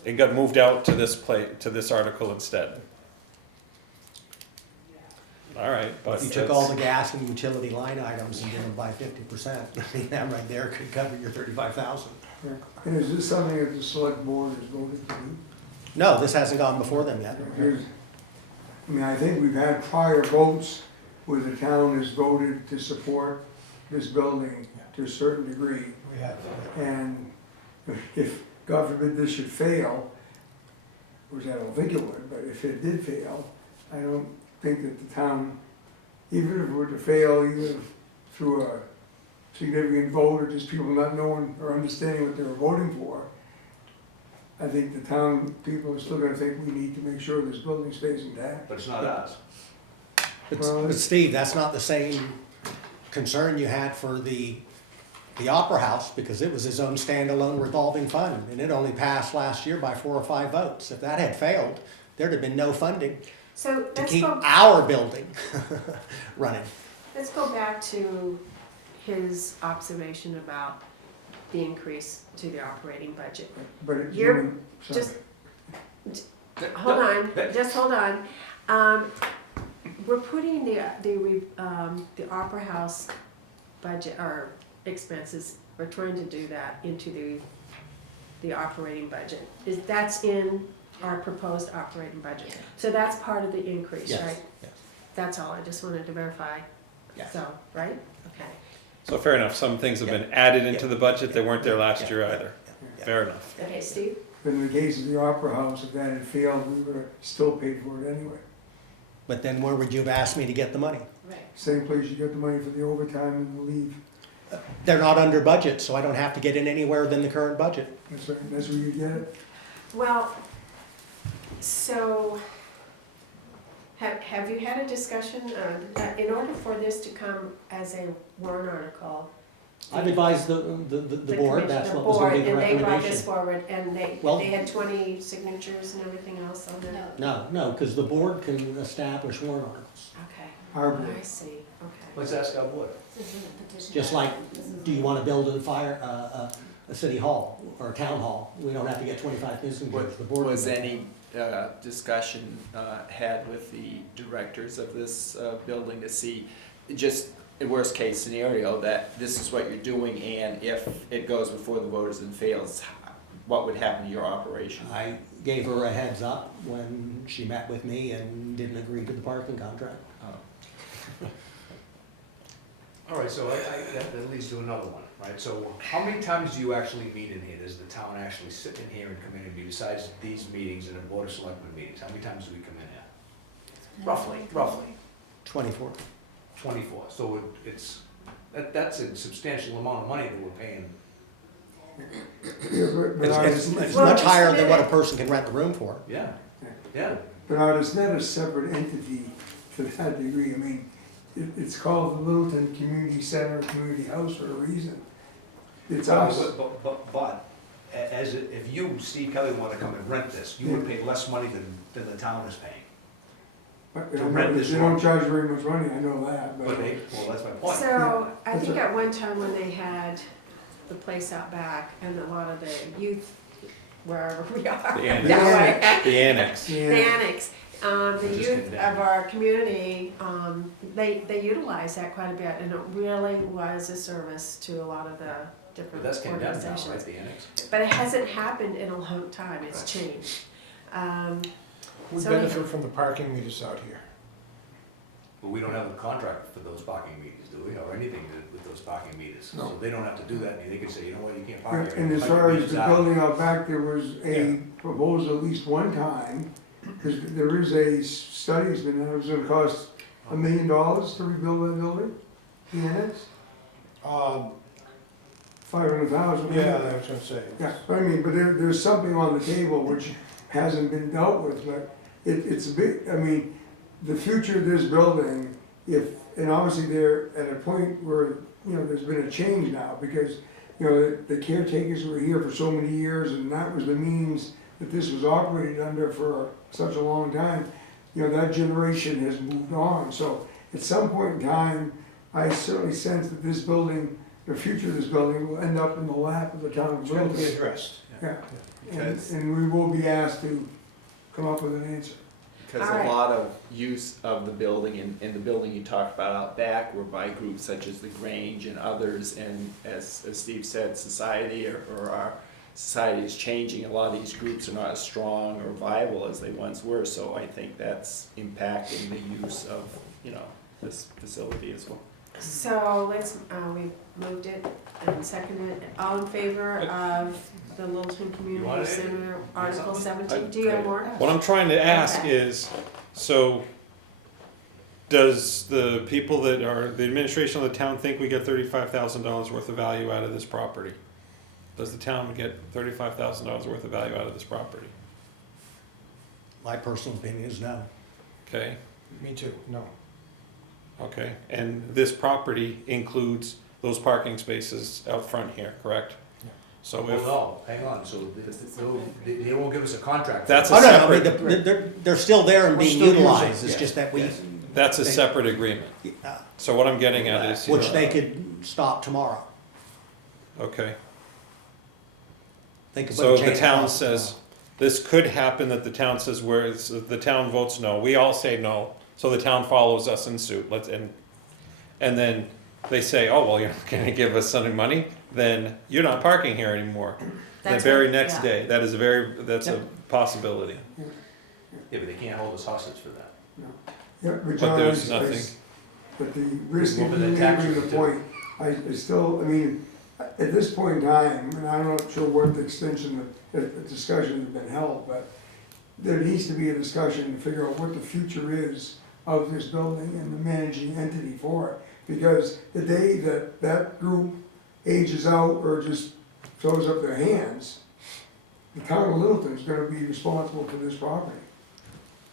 it got moved out to this article instead. All right, but If you took all the gas and utility line items and did them by 50%, I mean, that right there could cover your 35,000. and is this something that the select board has voted to do? No, this hasn't gone before them yet. I mean, I think we've had prior votes where the town has voted to support this building to a certain degree. We have. And if, God forbid, this should fail, which I don't think it would, but if it did fail, I don't think that the town, even if it were to fail, even through a significant vote or just people not knowing or understanding what they were voting for, I think the town people are still gonna think we need to make sure this building stays intact. But it's not us. But Steve, that's not the same concern you had for the Opera House, because it was its own standalone revolving fund, and it only passed last year by 4 or 5 votes. If that had failed, there'd have been no funding So to let's keep go, our building running. let's go back to his observation about the increase to the operating budget. But it, You're sorry. just- Hold on, just hold on. we're putting the Opera House budget, or expenses, we're trying to do that into the operating budget. That's in our proposed operating budget. So that's part of the increase, Yes, right? yes. That's all, I just wanted to verify. Yes. So, right? Okay. So fair enough, some things have been added into the budget that weren't there last year Yeah, either. yeah. Fair enough. Okay, Steve? But in the case of the Opera House, if that had failed, we would have still paid for it anyway. But then where would you have asked me to get the money? Right. Same place you get the money for the overtime and the leave. They're not under budget, so I don't have to get it anywhere than the current budget. That's where you get it. Well, so, have you had a discussion, in order for this to come as a warrant article? I've advised the board, that's what was gonna be the And they brought this recommendation. forward, and Well- they had 20 signatures and everything else on that? No, No, because the board can establish warrant articles. Okay, Our board. I see, okay. Let's ask our board. this isn't a petition. Just like, do you wanna build a city hall or a town hall? We don't have to get 25 signatures, the board. Was can- any discussion had with the directors of this building to see, just in worst case scenario, that this is what you're doing, and if it goes before the voters and fails, what would happen to your operation? I gave her a heads up when she met with me and didn't agree to the parking contract. All right, so that leads to another one, right? So how many times do you actually meet in here? Does the town actually sit in here and come in and meet, besides these meetings and the board of selectmen meetings? How many times do we come in here? Roughly. 24. 24. So that's a substantial amount of money that we're paying. Yeah, but It's Well, much just higher a than what a minute. person can rent the room for. Yeah, yeah. But it's not a separate entity to that degree. I mean, it's called the Littleton Community Center, Community House for a reason. It's us. But, if you, Steve Kelly, want to come and rent this, you would pay less money than the town is paying. But to rent this They don't room. charge very much money, I know that, Well, but. that's my point. So, I That's think right. at one time when they had the place out back and a lot of the youth, wherever we are. The annex. that way, The annex. The Yeah, annex, the Just youth condemned. of our community, they utilize that quite a bit, and it really was a service to a lot of the But different that's condemned now, organizations. right, the annex? But it hasn't happened in a long time, it's changed. We So benefit from the parking meters out here. But we don't have a contract for those parking meters, do we, or anything with those parking meters? No. So they don't have to do that, and they can say, you know what, you can't park here. and as Like far as meters the out. building out back, there was a proposal at least one time, because there is a study that's been done, it was gonna cost $1 million to rebuild that building, the annex, 500,000. Yeah, I was gonna say. Yeah, but I mean, but there's something on the table which hasn't been dealt with, but it's a big, I mean, the future of this building, and obviously they're at a point where, there's been a change now, because, the caretakers were here for so many years, and that was the means that this was operated under for such a long time. That generation has moved on, so at some point in time, I certainly sense that this building, the future of this building will end up in the lap of the town of It's gonna be Littleton. addressed. Yeah, Because- and we will be asked to come up with an answer. Because All right. a lot of use of the building and the building you talked about out back were by groups such as the Grange and others, and as Steve said, society or our society is changing, a lot of these groups are not as strong or viable as they once were, so I think that's impacting the use of, this facility as well. So let's, we moved it and seconded it, all in favor of the Littleton You Community want it? Center, Article something? 17, do you have more? What I'm trying to ask Okay. is, so does the people that are, the administration of the town think we get $35,000 worth of value out of this property? Does the town get $35,000 worth of value out of this property? My personal opinion is no. Okay, Me too, no. okay, and this property includes those parking spaces out front here, correct? Yeah. So Well, if, no, hang on, so they won't give us a contract. That's Oh, a no, no, I mean, separate, they're still there and We're being still using utilized, it, it's yes, just that we, yes. that's a separate agreement. So what I'm getting at is, which they could stop tomorrow. okay. They could put So a the chain town across. says, this could happen that the town says, the town votes no, we all say no, So the town follows us in suit, and then they say, oh, well, you're not gonna give us any money, then you're not parking here anymore. The That's very what- next yeah. day, that's a possibility. Yeah, but they can't hold us hostage for that. Yeah, But John, there's I- nothing, But the risk of Moving the belaboring the taxes, too. point, I still, I mean, at this point in time, and I'm not sure what the extension of the discussion has been held, but there needs to be a discussion to figure out what the future is of this building and the managing entity for it. Because the day that that group ages out or just throws up their hands, the town of Littleton is gonna be responsible for this property.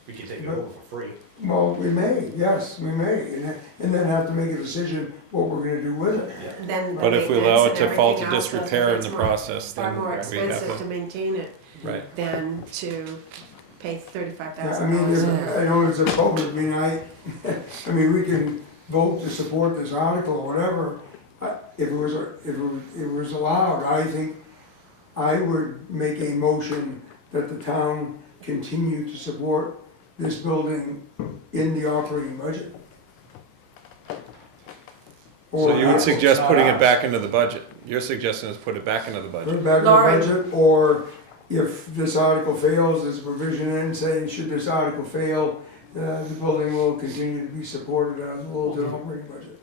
We can take it over for free. Well, we may, yes, we may, and then have to make a decision what we're gonna do with it. Then the but if we allow it maintenance to and fall to everything else goes disrepair with in the it's process, far then more we have expensive to to, maintain it right. than to pay $35,000 Yeah, I mean, I know it's a public, I mean, I mean, we can vote to support this article or whatever. If it was allowed, I think I would make a motion that the town continue to support this building in the operating budget. So you would Or suggest putting it back into the budget? Your suggestion is put it back into the put budget? it back in the Lauren. budget, or if this article fails, there's a provision in saying, should this article fail, the building will continue to be supported out of the Littleton operating budget.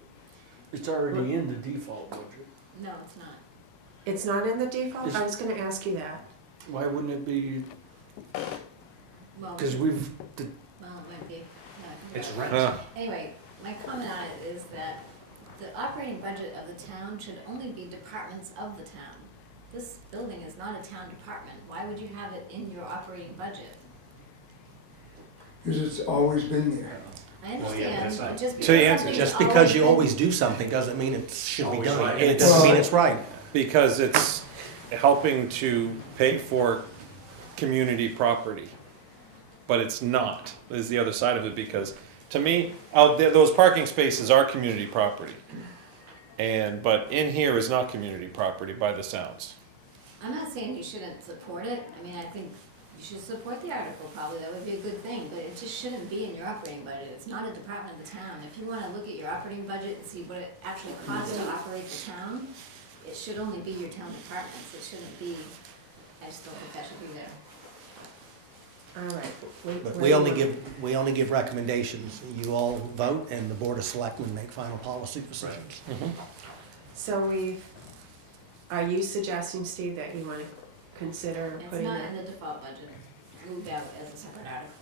It's already in the default budget. No, it's not. It's not in the default? Is- I was gonna ask you that. Why wouldn't it be, Well, because we've, well, it might be, no, I can It's go. rent. Anyway, my comment on it is that the operating budget of the town should only be departments of the town. This building is not a town department. Why would you have it in your operating budget? Because it's always been there. I Well, yeah, understand, that's but not- just So you because answer- something's Just because you been- always do something doesn't mean it should be Always done, right. and it doesn't mean it's right. Because it's helping to pay for community property. But it's not, is the other side of it, because to me, out there, those parking spaces are community property. But in here is not community property by the sounds. I'm not saying you shouldn't support it. I mean, I think you should support the article probably. That would be a good thing, but it just shouldn't be in your operating budget. It's not a department of the town. If you wanna look at your operating budget and see what it actually costs to operate the town, it should only be your town departments. It shouldn't be, I just don't think that should be there. All right. But we only give recommendations. You all vote, and the Board of Selectmen make final policy decisions. So are you suggesting, Steve, that you wanna consider It's putting not it? in the default budget. It's moved out as a separate article,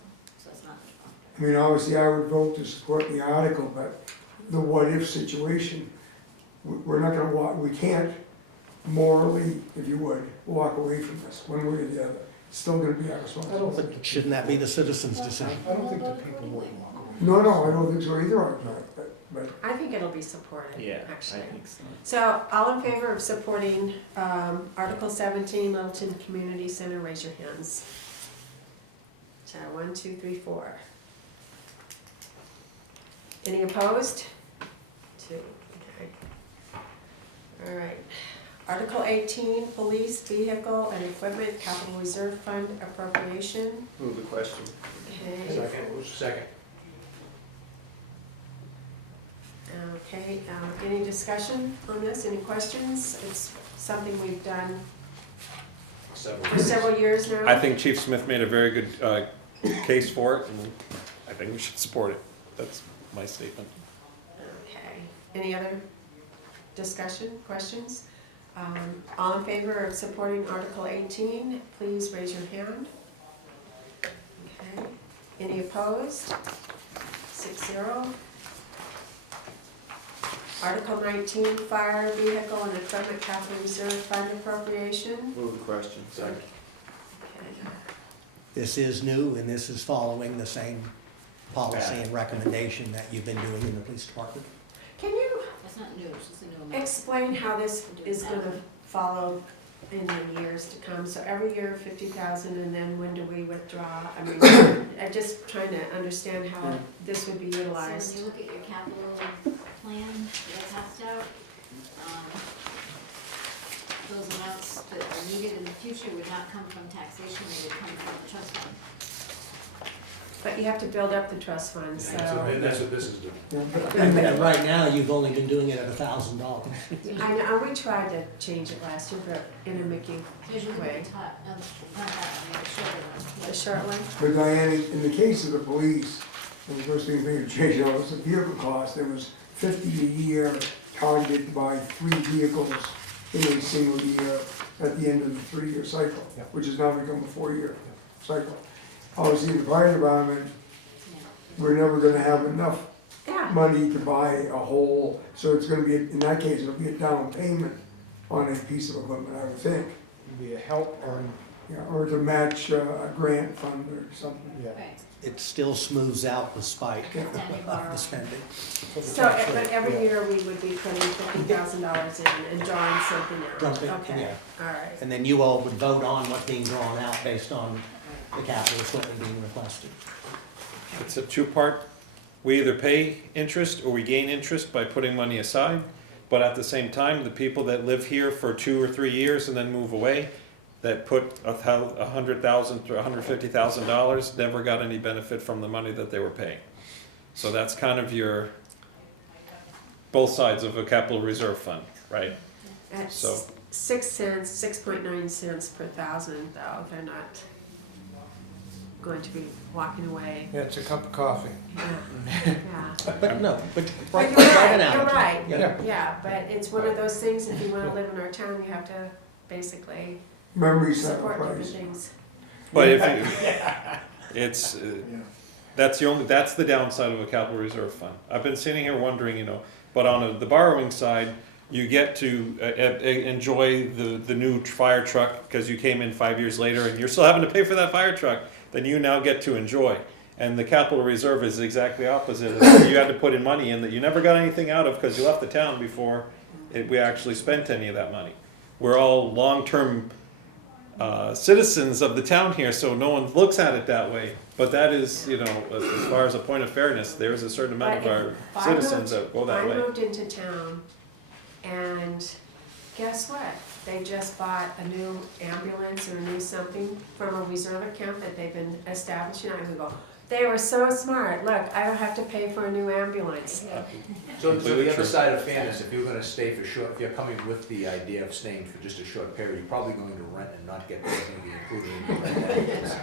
so it's not default. I mean, obviously, I would vote to support the article, but the what-if situation, we're not gonna walk, we can't morally, if you would, walk away from this, one way or the other. It's still gonna be our responsibility. But shouldn't that be the citizens' decision? I don't think the people would walk away. No, I don't think so either, but I think it'll be supported, Yeah, I actually. think so. So, all in favor of supporting, Article 17, Littleton Community Center, raise your hands. So, 1, 2, 3, 4. Any opposed? 2, okay. All right. Article 18, Police Vehicle and Equipment Capital Reserve Fund Appropriation. Move the question. Okay. Second. Okay, any discussion on this, any questions? It's something we've done for several years now. I think Chief Smith made a very good case for it, and I think we should support it. That's my statement. Okay, any other discussion, questions? All in favor of supporting Article 18, please raise your hand. Okay, any opposed? 6-0. Article 19, Fire Vehicle and Equipment Capital Reserve Fund Appropriation. Move the question. Second. Okay. This is new, and this is following the same policy and recommendation that you've been doing in the police department. Can you It's not new, it's just a new amount. explain how this is gonna follow in the years to come? So every year 50,000, and then when do we withdraw? I mean, I'm just trying to understand how this would be So when utilized. you look at your capital plan that passed out, those amounts that are needed in the future would not come from taxation, they would come from the trust fund. But you have to build up the trust fund, so. And that's what this is doing. And right now, you've only been doing it at $1,000. I know, we tried to change it last year, but in a Mickey Here's your way. top, not that one, the shorter one. The short one? But Diane, in the case of the police, and the first thing they changed out was the vehicle cost, there was 50 a year targeted to buy 3 vehicles in a single year at the end of the 3-year cycle, which has now become a 4-year cycle. Obviously, the fire department, we're never gonna have enough Yeah. money to buy a whole, so it's gonna be, in that case, it'll be a down payment on a piece of equipment, I would think. Be a help or, Yeah, or to match a grant fund or something. yeah. Right, It still smooths out the spike standing of borrow. the spending. For the So, tax but rate, every yeah. year we would be putting $50,000 in and drawing something out? Something, Okay, yeah. all right. And then you all would vote on what's being drawn out based on the capital equipment being requested. It's a two-part, we either pay interest or we gain interest by putting money aside, but at the same time, the people that live here for 2 or 3 years and then move away, that put $100,000 to $150,000, never got any benefit from the money that they were paying. So that's kind of your, both sides of a capital reserve fund, right? At So- 6 cents, 6.9 cents per thousand, though, they're not going to be walking away. Yeah, it's a cup of coffee. Yeah, yeah. But no, but But right, you're right right, now. you're right, Yeah. yeah, but it's one of those things, if you wanna live in our town, you have to basically Memory support different sacrifice. things. But if you, it's, that's the downside of a capital reserve fund. I've been sitting here wondering, but on the borrowing side, you get to enjoy the new fire truck because you came in 5 years later and you're still having to pay for that fire truck, then you now get to enjoy. And the capital reserve is exactly opposite. You had to put in money in that you never got anything out of because you left the town before we actually spent any of that money. We're all long-term citizens of the town here, so no one looks at it that way. But that is, as far as a point of fairness, there's a certain amount of But our if I citizens moved- that go that I way. moved into town, and guess what? They just bought a new ambulance or a new something from a reserve account that they've been establishing. I would go, they were so smart, look, I don't have to pay for a new ambulance. So Completely the other true. side of fairness, if you're gonna stay for short, if you're coming with the idea of staying for just a short period, you're probably going to rent and not get anything to be included in your rent.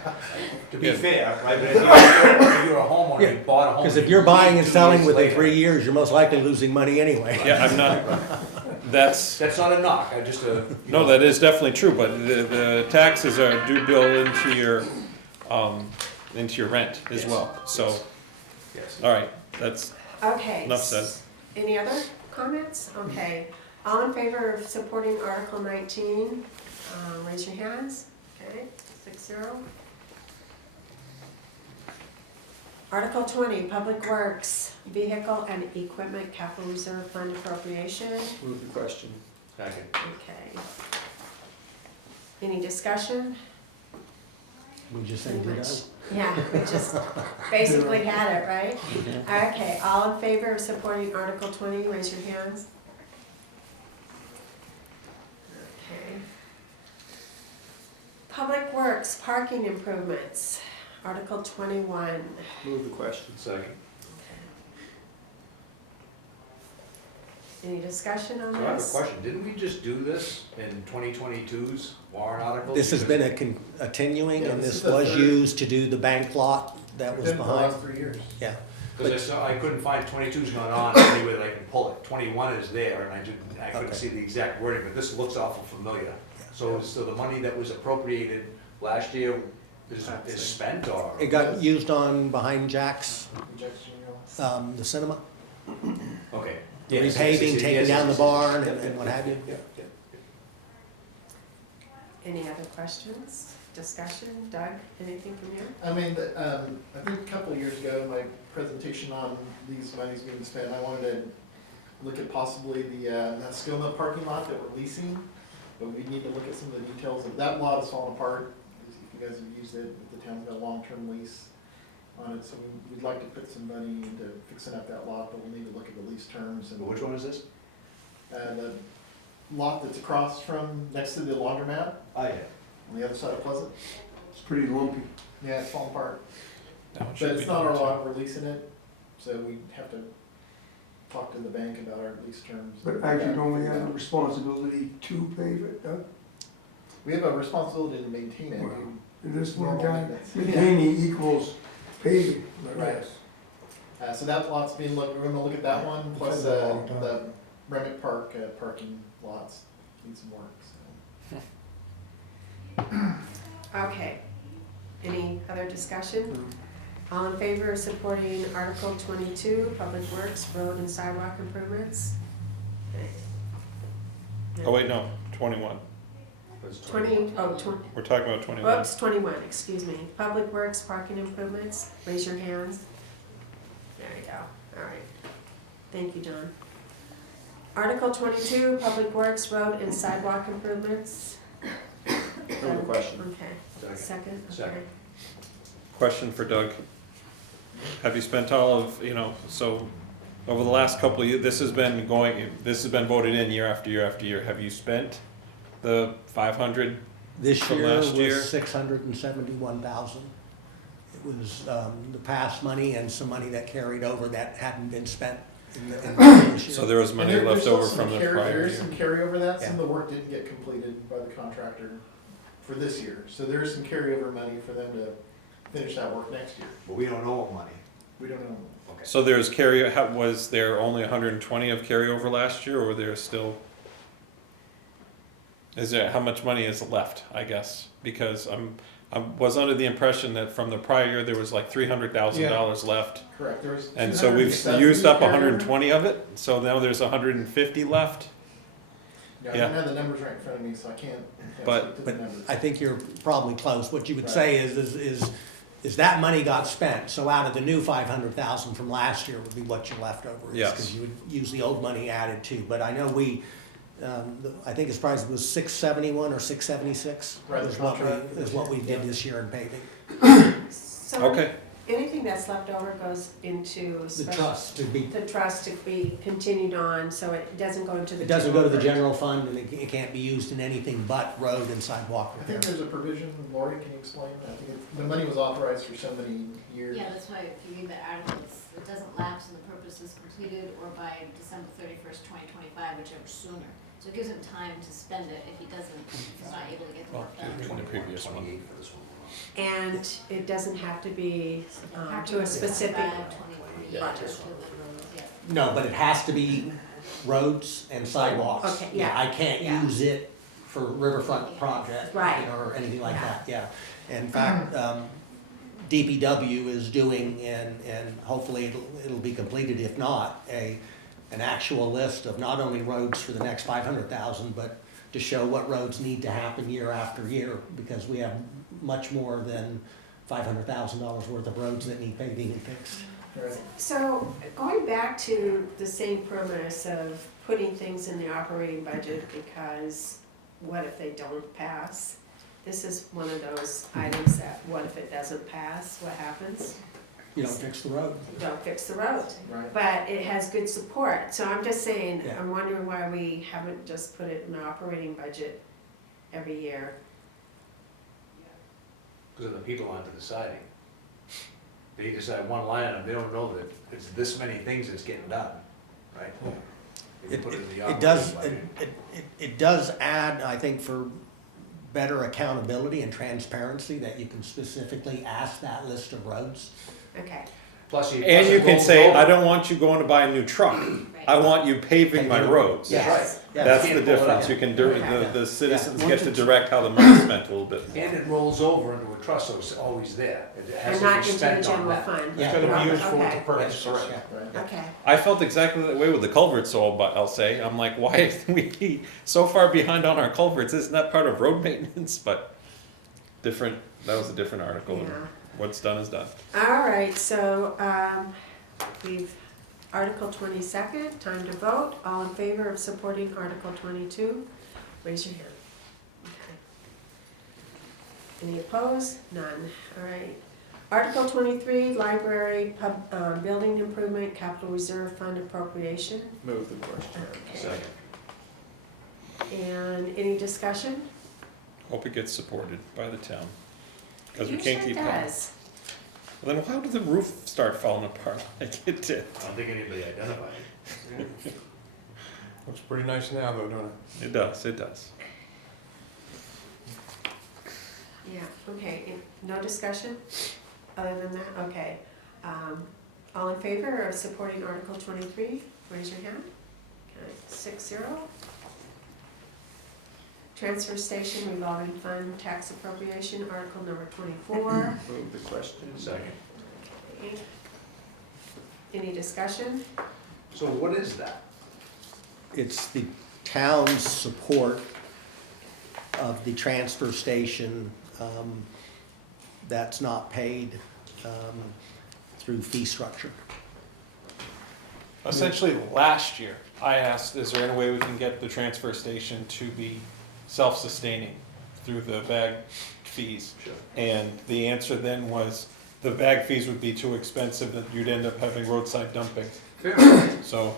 To be Yeah. fair, right, but if you're a homeowner, you bought a home. Because and if you you're buying leave and 2 selling years within later, 3 years, you're most likely losing money anyway. Yeah, I'm not, that's, That's not a knock, I just, no, that is definitely true, but the taxes are due bill into your rent as Yes. well, so, yes. all right, that's, Okay. Enough said. Any other comments? Okay. All in favor of supporting Article 19, raise your hands. Okay, 6-0. Article 20, Public Works, Vehicle and Equipment Capital Reserve Fund Appropriation. Move the question. Second. Okay. Any discussion? We just say ditto. Yeah, we just basically had it, right? Okay, all in favor of supporting Article 20, raise your hands. Okay. Public Works, Parking Improvements, Article 21. Move the question. Second. Any discussion on So I have a this? question, didn't we just do this in 2022's warrant article? This has been a continuing, Yeah, and this this is the was third. used to do the bank lot that was Been for the behind. last 3 years. Yeah, Because I couldn't find 22's not on any way that I can pull it. 21 is there, and I couldn't Okay. see the exact wording, but this looks awful familiar. So the money that was appropriated last year is spent, or? it got used on behind Jack's, Injection, you know. the cinema, Okay. repaving, Yes, yes, taking yes, down the yes, barn yes, and what have you. yeah, yeah. Any other questions, discussion? Doug, anything from you? I mean, I think a couple of years ago, in my presentation on these monies being spent, I wanted to look at possibly the skill mill parking lot that we're leasing, but we need to look at some of the details of that lot has fallen apart. If you guys have used it, the town's got a long-term lease on it, so we'd like to put some money into fixing up that lot, but we'll need to look at the lease terms and. But which one is this? The lot that's across from, next to the laundromat, Oh, yeah. on the other side of Pleasant. It's pretty lumpy. Yeah, it's falling apart. That one But should it's be not our done, too. law, we're leasing it, so we have to talk to the bank about our lease terms. But actually, don't we have a responsibility to pave it, Doug? We have a responsibility to maintain it. Well, We- In this one Normal time, maintenance. maintaining equals paving, but Right. yes. So that lot's being looked, we're gonna look at that one, plus It's been a long time. the Granite Park parking lots need some work, so. Okay. Any other discussion? All in favor of supporting Article 22, Public Works, Road and Sidewalk Improvements? Oh, wait, no, 21. 20, We're talking about 21. whoops, 21, excuse me. Public Works, Parking Improvements, raise your hands. There you go, all right. Thank you, John. Article 22, Public Works, Road and Sidewalk Improvements. No question. Okay, second? Second. Okay. Question for Doug. Have you spent all of, so over the last couple of years, this has been voted in year after year after year. Have you spent the 500? This From year last year? was 671,000. It was the past money and some money that carried over that hadn't been spent in this year. So there was And money there's left still over some from the carry- prior There is year? some carryover that, some Yeah. of the work didn't get completed by the contractor for this year. So there is some carryover money for them to finish that work next year. But we don't owe money. We don't know. Okay. So was there only 120 of carryover last year, or were there still? How much money is left, I guess? Because I was under the impression that from the prior year, there was like $300,000 left. Correct, there was. And so we've 270 used up carryover. 120 of it, so now there's 150 left? Yeah, I Yeah. don't have the numbers right in front of me, so I can't But- speak to the But numbers. I think you're probably close. What you would say is that money got spent, so out of the new 500,000 from last year would be what your leftover is. Yes. Because you would use the old money added too. But I know I think his price was 671 or 676. Right, the Is what contract for is this what we year, did yeah. this year in paving. So Okay, anything that's left over goes into The special, trust to be, the trust to be continued on, so it doesn't go into the. it doesn't go to the general general fund and it can't be used in anything but road and sidewalk I think repair. there's a provision, Lori, can you explain? I think the money was authorized for so many years. Yeah, that's why if you read the article, it doesn't lapse and the purpose is completed or by December 31st, 2025, whichever sooner. So it gives him time to spend it if he doesn't, if he's not able to get the work done. in the previous one. 28 for this one. And it doesn't have to be Parking to a was specific. 25, 2028, project. just to the roads, yeah. No, but it has to be roads and sidewalks. Okay, yeah. I can't Yeah. use it for riverfront project. Right. Or anything like Yeah. that, yeah. In fact, DPW is doing, and hopefully it'll be completed, if not, an actual list of not only roads for the next 500,000, but to show what roads need to happen year after year, because we have much more than $500,000 worth of roads that need paving and fixed. Right. So going back to the same premise of putting things in the operating budget because what if they don't pass? This is one of those items that what if it doesn't pass, what happens? You don't fix the road. You don't fix the road. Right. But it has good support, so I'm just saying, Yeah. I'm wondering why we haven't just put it in the operating budget every year. Because of the people aren't deciding. They decide one line item, they don't know that it's this many things that's getting done, right? They It, put in the it does, operating budget. it does add, I think, for better accountability and transparency, that you can specifically ask that list of roads. Okay, Plus And plus you it can rolls say, over. I don't want you going to buy a new truck. I want you paving my roads. Yes. Yeah. That's You the can't pull it difference. up. You can, the Yeah. citizens Yeah. get to direct how the money's spent a little bit. And it rolls over into a trust, so it's always there. It has and to be not into the spent on general that. fund. Yeah. It's gonna be used for what Okay. the purpose is. Yeah. Right. Okay, I felt exactly that way with the culverts, so I'll say, I'm like, why are we so far behind on our culverts? Isn't that part of road maintenance? But that was a different article. yeah. What's done is done. All right, so, we've, Article 22nd, time to vote. All in favor of supporting Article 22, raise your hand. Okay. Any opposed? None. All right. Article 23, library, building improvement, capital reserve fund appropriation. Move the question. Okay. And any discussion? Hope it gets supported by the town. Because we Usually can't keep. does. Then how did the roof start falling apart like it did? I don't think anybody identified it. Looks pretty nice now though, don't it? It does, it does. Yeah, okay, no discussion other than that, okay. All in favor of supporting Article 23, raise your hand. Okay, 6-0. Transfer station revolving fund tax appropriation, Article number 24. Move the question. Second. Okay. Any discussion? So what is that? It's the town's support of the transfer station that's not paid through fee structure. Essentially, last year, I asked, is there any way we can get the transfer station to be self-sustaining through the bag fees? Sure. And the answer then was, the bag fees would be too expensive, that you'd end up having roadside dumping. So,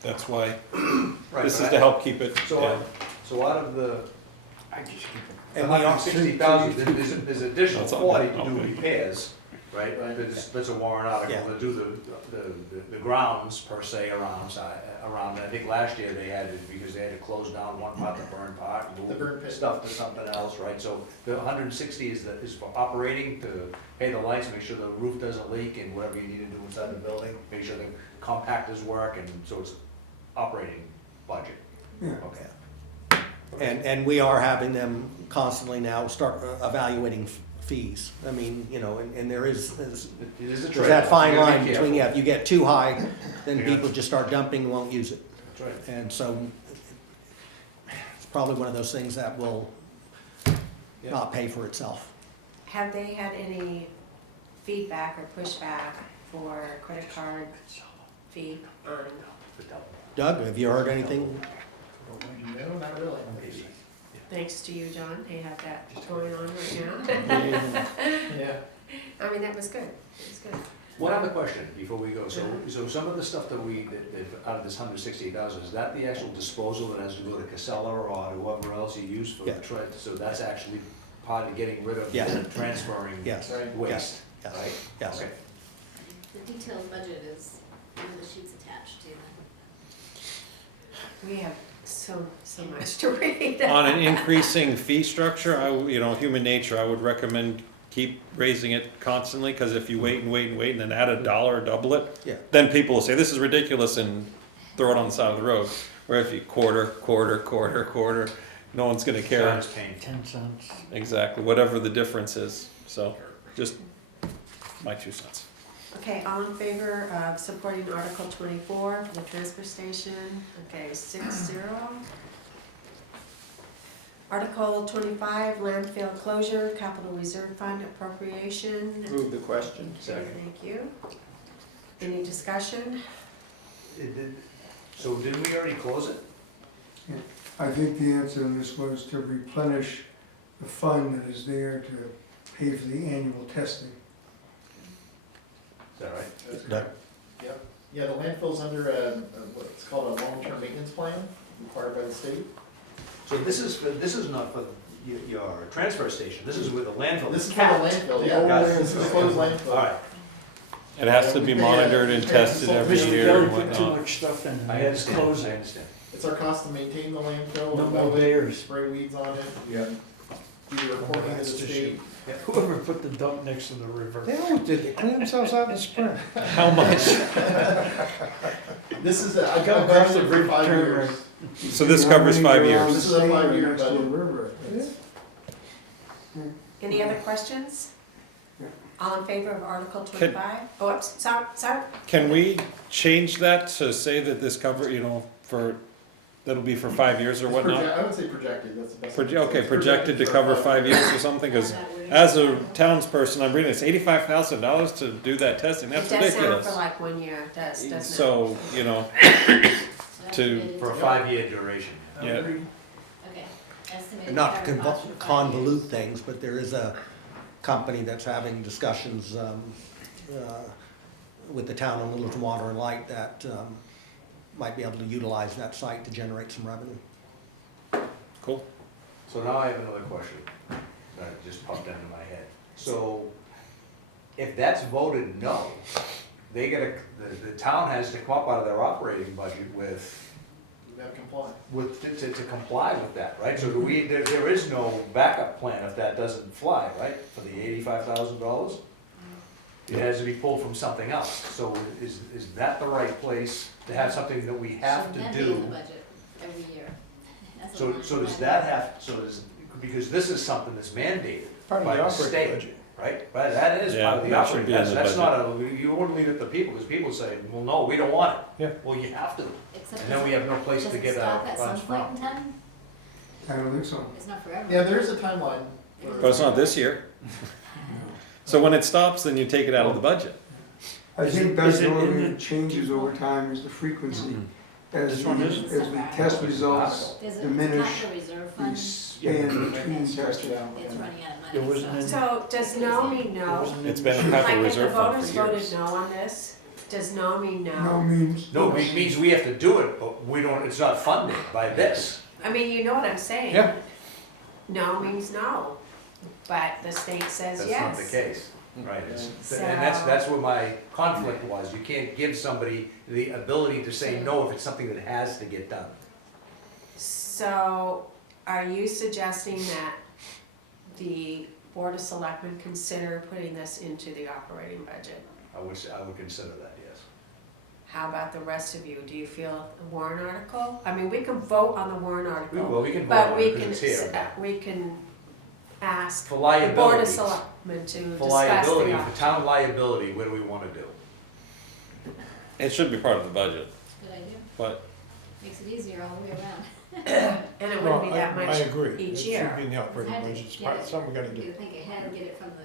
that's why, Right, this is but to help keep it So, down. so out of the And we are- 160,000, there's additional That's all. 40 to do Okay. repairs, right? That's a warrant article Yeah. to do the grounds per se around, I think last year they had it, because they had to close down one part, the burn part, and The burn move pit. stuff to something else, right? So the 160 is for operating, to pay the lights, make sure the roof doesn't leak, and whatever you need to do inside the building, make sure the compactors work, and so it's operating budget. Yeah. Okay. And we are having them constantly now start evaluating fees. I mean, you know, and there is It is a there's trade. that fine You gotta line be between, careful. yeah, if you get too high, then Yeah. people just start dumping and won't use it. That's right. And so it's probably one of those things that will Yeah. not pay for itself. Have they had any feedback or pushback for credit card fee on, Doug, have you heard anything? No, not really. thanks to you, John, they have that going on right now? Yeah. I mean, that was good, it was good. One other question before we go, so some of the stuff that out of this 168,000, is that the actual disposal that has to go to Casella or whoever else you use for the Yeah. tread? So that's actually part of getting rid of, Yeah. transferring Yes, Right. waste, yes, right? yes. Okay. The detailed budget is one of the sheets attached to them. We have so much to read. On an increasing fee structure, human nature, I would recommend keep raising it constantly, because if you wait and then add $1 or double it, Yeah. then people will say, this is ridiculous, and throw it on the side of the road. Where if you quarter, no one's gonna care. Sounds painful. 10 cents. Exactly, whatever the difference is. So, just my 2 cents. Okay, all in favor of supporting Article 24 for the transfer station? Okay, 6-0. Article 25, landfill closure, capital reserve fund appropriation. Move the question. Okay, thank you. Any discussion? So didn't we already close it? I think the answer on this was to replenish the fund that is there to pay for the annual testing. Is that right? Doug? Yeah, the landfill's under what's called a long-term maintenance plan required by the state. So this is not for your transfer station, this is where the landfill This is is for the capped. landfill, Got yeah. it. This is a closed landfill. All right, It has to be monitored and tested every Mr. year Kelly and put too whatnot. much stuff in I it, understand, close I it. understand. It's our cost to maintain the landfill. No and more mow it, bears. Spray weeds on it. Yeah. Do the reporting to the That's the state. Whoever put the dump next to the river. They always did, they clean themselves out in the spring. How much? This is, I've Come got across the budgeted for bridge, 5 turn years. So this covers 5 years. This is a 5-year Next to the budget. river. It's- Any other questions? Yeah. All in favor of Article 25? Oh, oops, sorry. Can we change that to say that this cover, that'll be for 5 years or It's whatnot? I would say projected, that's the best. Okay, It's projected to for cover 5 5 years or something, because as a townsperson, I'm reading it's $85,000 to do that testing, that's It does sound ridiculous. for like 1 year, it does, doesn't it? So, So that's To- committed For a to- 5-year duration. yeah, Okay, estimated. And not to cover cost for 5 convolute years. things, but there is a company that's having discussions with the town on Littleton Water and Light that might be able to utilize that site to generate some revenue. cool. So now I have another question that just popped into my head. So if that's voted no, they gotta, the town has to come up out of their operating budget with, You gotta comply. to comply with that, right? So there is no backup plan if that doesn't fly, right, for the $85,000? It has to be pulled from something else. So is that the right place to have something that we have Should to amend it in do? the budget every year. That's a So line does item. that have, because this is something that's mandated Part of by the the operating state, budget. right? But that is Yeah, part of the that should operating, be in the that's budget. not a, you wouldn't leave it to people, because people say, well, no, we don't want it. Yeah. Well, you have to, Except and then we have no place does to it get stop our at some funds point from. in time? I don't think so. It's not forever. Yeah, there is a timeline. But it's not this year. So when it stops, then you take it out of the budget. I Is think it- that's is it the only in thing the- that changes over time is the frequency. As This one the, is? as the test results There's a diminish, capital reserve the fund, span between It's testing. down. it's running out of There money, wasn't so. any- So does no mean It no? wasn't It's in been a the- Like capital if the reserve fund voters for voted years. no on this, does no mean No no? means. No, it means we have to do it, but we don't, it's not funded by this. I mean, you know what I'm saying? Yeah. No means no, but the state says yes. That's not the case, right? So- And that's where my conflict was. You can't give somebody the ability to say no if it's something that has to get done. So are you suggesting that the Board of Selectmen consider putting this into the operating budget? I would consider that, yes. How about the rest of you? Do you feel a warrant article? I mean, we can vote on the warrant article, Well, we can vote but on we it can, because it's here. we can ask For the Board liability, of Selectmen to for discuss the liability, for option. town liability, what do we wanna do? It should be part of the budget, Good idea, but makes it easier all the way around. And it Well, wouldn't be that I much agree. each It year. should be in the operating Had to budget, it's get part, it. something we gotta You do. think ahead and get it from the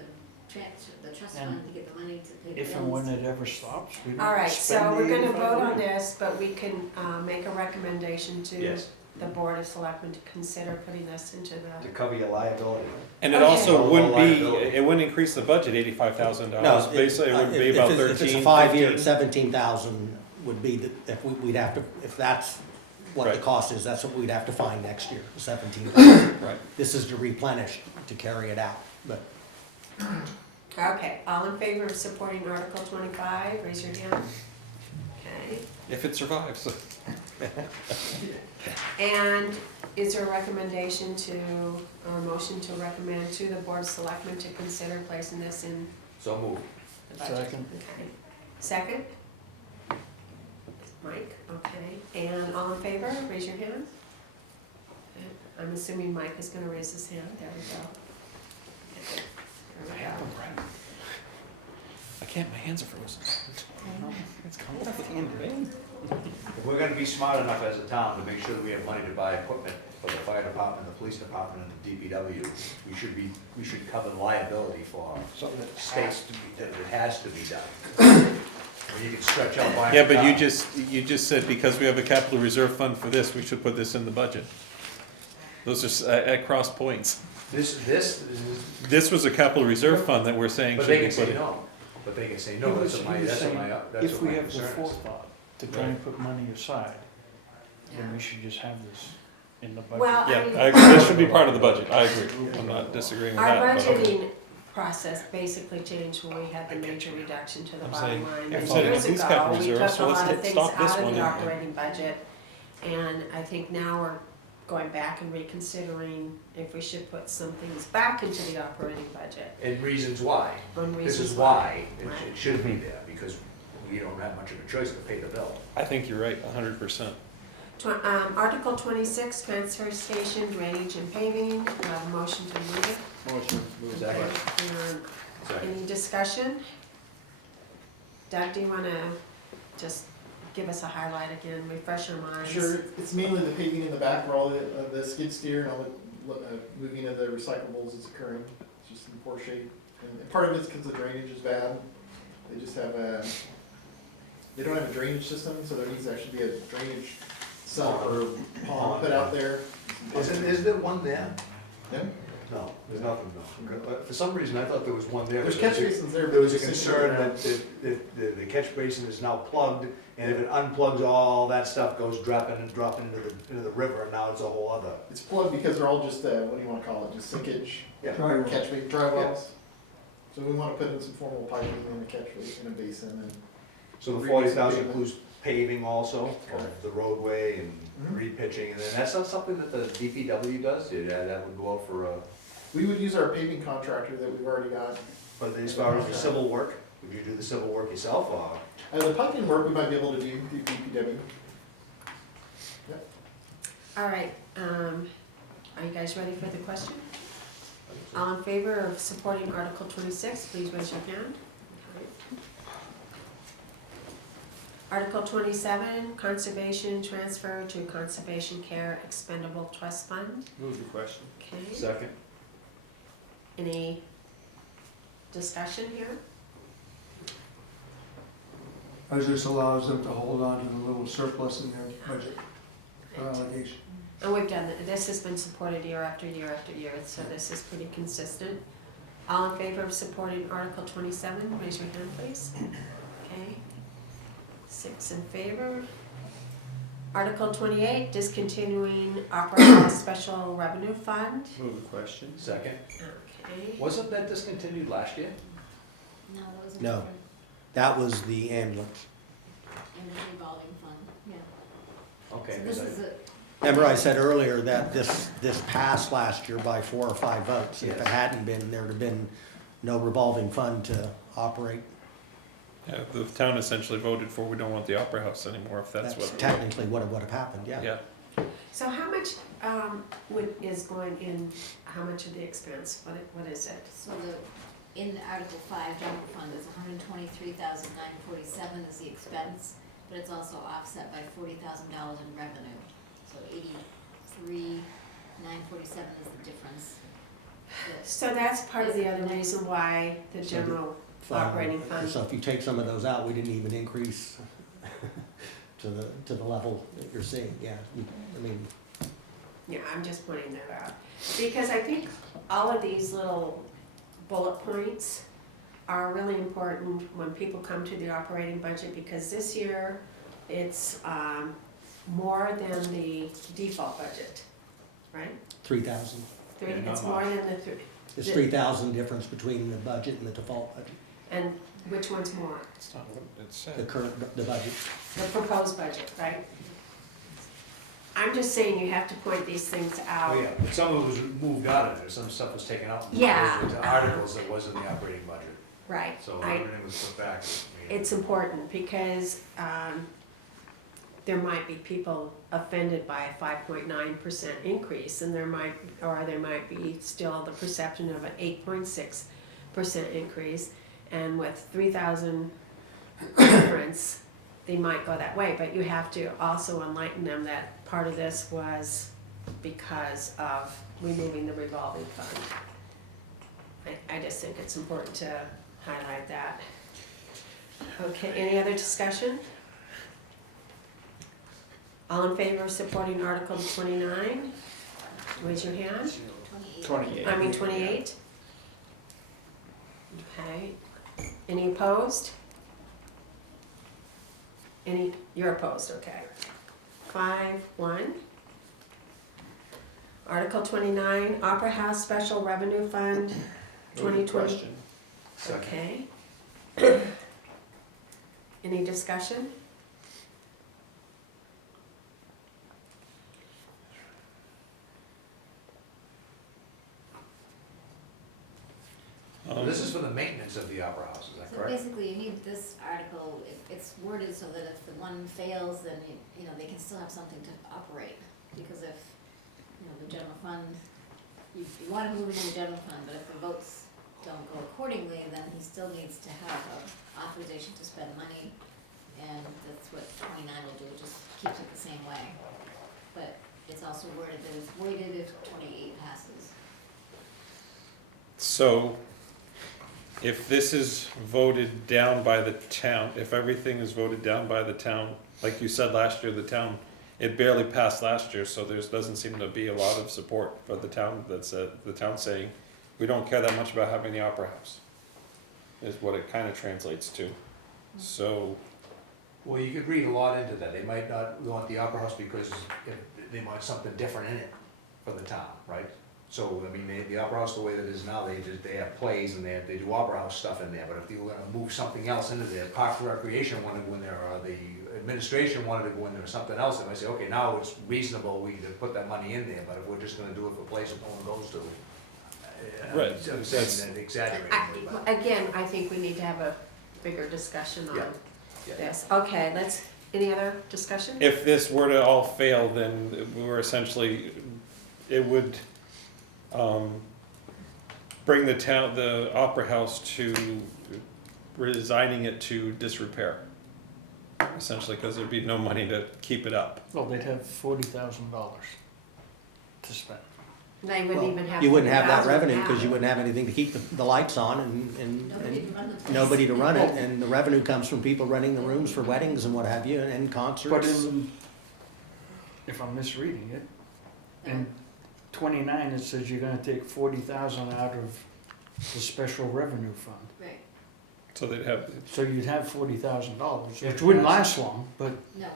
trust And fund to get the money to pay the bills. If and when it ever stops, we All right, don't so spend we're the gonna 85 vote on grand. this, but we can, make a recommendation to Yes, the Board of Selectmen to consider putting this into the, to cover your liability. and it Okay. also Well, wouldn't be, liability. it wouldn't increase the budget $85,000. No, Basically, it would be if about it's- 13. If it's a 5-year, 15. 17,000 would be, we'd have to, if that's what the Right. cost is, that's what we'd have to find next year, 17,000. Right. This is to replenish, to carry it out, but okay, all in favor of supporting Article 25, raise your hand. Okay, If it survives. and is there a recommendation to, or a motion to recommend to the Board of Selectmen to consider placing this in So move. the budget? Second. Okay, second? Mike, okay, and all in favor, raise your hand. Okay, I'm assuming Mike is gonna raise his hand, there we go. Okay, there we go. I can't, my hands are frozen. It's complicated. If we're gonna be smart enough as a town to make sure that we have money to buy equipment for the fire department, the police department, and the DPW, we should cover liability for Something that states to be, that it has to be done. Or you can stretch out buying. Yeah, a but car. you just said because we have a capital reserve fund for this, we should put this in the budget. Those are at cross points. This is, This was a capital reserve fund that we're saying but should they be can put say in. no, but they can say He no, was- that's what my, he was that's what saying, my, that's if what we my have the concern is. forethought to try and put money aside, then we should just have this in the budget. Well, Yeah, I mean, I agree, this should be part of the budget, I agree. I'm not disagreeing with our that. but okay. budgeting process basically changed when we had the major reduction to the I'm bottom saying, line. I'm And saying years these ago, capital we reserves, took so a let's lot of hit- things stop this out of one the in. operating budget. And I think now we're going back and reconsidering if we should put some things back into the operating budget. And reasons why. On This reasons is why Right. it should be there, because we don't have much of a choice to pay the bill. I think you're right, 100%. Article 26, transfer station drainage and paving, do I have a motion to move it? Motion. Okay, and any discussion? Doug, do you wanna just give us a highlight again, refresh our minds? Sure, it's mainly the paving in the back where all the skid steer and all the moving of the recyclables is occurring. It's just in poor shape. And part of it's because the drainage is bad. They just have they don't have a drainage system, so there needs to actually be a drainage cell or pond put out there. Is there one there? Yeah. No, there's nothing, no. But for some reason, I thought there was one there. There's catch basins there. but There was a they're just concern sitting that the catch basin is now plugged, and if it unplugs, all that stuff goes dropping into the river, and now it's a whole other. It's plugged because they're all just, what do you wanna call it, just sinkage, Yeah. Drywall. catch dry wells. So we wanna put in some formal piping in a catch in a basin and. So the 40,000 includes paving also, of Correct. the roadway and Mhm. repitching, and then that's not something that the DPW does? Yeah, that would go out for a, We would use our paving contractor that we've already got. but as far as the civil work, would you do the civil work yourself, or? The piping work we might be able to do through DPW. All right, are you guys ready for the question? All in favor of supporting Article 26, please raise your hand. Article 27, conservation transfer to conservation care expendable trust fund. Move the question. Okay, Second. any discussion here? As this allows them to hold on to the little surplus in their budget for allocation. And we've done, this has been supported year after year after year, so this is pretty consistent. All in favor of supporting Article 27, raise your hand, please. Okay. 6 in favor. Article 28, discontinuing Opera House Special Revenue Fund. Move the question. Second. Okay. Wasn't that discontinued last year? No, that was a No. different, That was the ambulance. in the revolving fund, yeah. Okay, So this 'cause is a, Remember I said earlier that this passed last year by 4 or 5 votes. If it Yes. hadn't been, there'd have been no revolving fund to operate. Yeah, the town essentially voted for, we don't want the Opera House anymore, if that's That's what. technically what would have happened, yeah. Yeah, So how much is going in, how much of the expense, what is it? so in Article 5, general fund, is 123,947 is the expense, but it's also offset by $40,000 in revenue. So 83,947 is the difference. So that's part of the other reason why the So general operating fund. So if you take some of those out, we didn't even increase to the level that you're seeing, yeah. I mean, Yeah, I'm just pointing that out. Because I think all of these little bullet points are really important when people come to the operating budget, because this year it's more than the default budget, right? 3,000. Yeah, not It's more than the three, It's 3,000 difference between the budget and the default budget, and which one's more? it's not what it the said. the budget. The proposed budget, right? I'm just saying you have to point these things out. Oh, yeah, but some of it was moved out of there, some stuff was taken out. and Yeah. put into articles that was in the operating budget, Right. so I- everything was put back. I mean, It's important because there might be people offended by a 5.9% increase, and there might be still the perception of an 8.6% increase, and with 3,000 difference, they might go that way. But you have to also enlighten them that part of this was because of removing the revolving fund. I just think it's important to highlight that. Okay, any other discussion? All in favor of supporting Article 29? Raise your hand. 28. 28. Okay. Any opposed? You're opposed, okay. 5-1. Article 29, Opera House Special Revenue Fund, Move the 2020. question. Okay. Any discussion? This is for the maintenance of the Opera House, is that So correct? basically, you need this article, it's worded so that if the one fails, then you know, they can still have something to operate. Because if, you know, the general fund, you wanna move it in the general fund, but if the votes don't go accordingly, then he still needs to have a authorization to spend money. And that's what 29 will do, it just keeps it the same way. But it's also worded that it's voided if 28 passes. So, if this is voted down by the town, if everything is voted down by the town, like you said last year, the town, it barely passed last year, so there doesn't seem to be a lot of support for the town, that's, the town saying, we don't care that much about having the Opera House, is what it kind of translates to. So, Well, you could read a lot into that, they might not want the Opera House because they want something different in it for the town, right? So, I mean, the Opera House, the way that it is now, they have plays and they do Opera House stuff in there, but if you were gonna move something else into there, Park and Recreation wanted to go in there, or the administration wanted to go in there, or something else, and I say, okay, now it's reasonable, we can put that money in there, but if we're just gonna do it for places no one goes to. Right. I'm saying that exaggerating. Again, I think we need to have a bigger discussion Yeah. on Yeah. this. Okay, any other discussion? If this were to all fail, then we're essentially, it would bring the Opera House to resigning it to disrepair. Essentially, because there'd be no money to keep it up. Well, they'd have $40,000 to spend. They wouldn't even have. You wouldn't have that 40,000 revenue because you now. wouldn't have anything to keep the lights on and Nobody to run the place. nobody to run it. And the revenue comes from people renting the rooms for weddings and what have you, and But concerts. if I'm misreading it, in 29, it says you're gonna take 40,000 out of the special revenue fund. Right, So they'd have, So you'd have $40,000, If which wouldn't that's- last long, but no,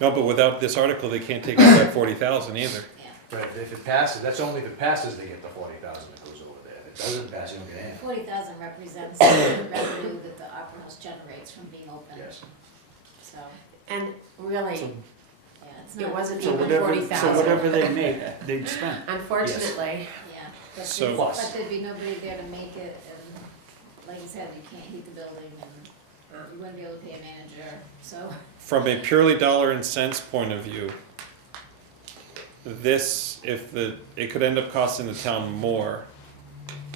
no, but without this article, they can't take out that 40,000 either. yeah. But if it passes, that's only if it passes, they get the 40,000 that goes over there. If it doesn't pass, you don't get anything. 40,000 represents the revenue that the Opera House generates from being open, Yes. so, And really, so, yeah, it's it not. wasn't so even whatever, 40,000. so whatever they make, they'd spend. Unfortunately, Yeah, but So- there's, Plus. but there'd be nobody there to make it, and like you said, you can't heat the building, and you wouldn't be able to pay a manager, so. From a purely dollar and cents point of view, it could end up costing the town more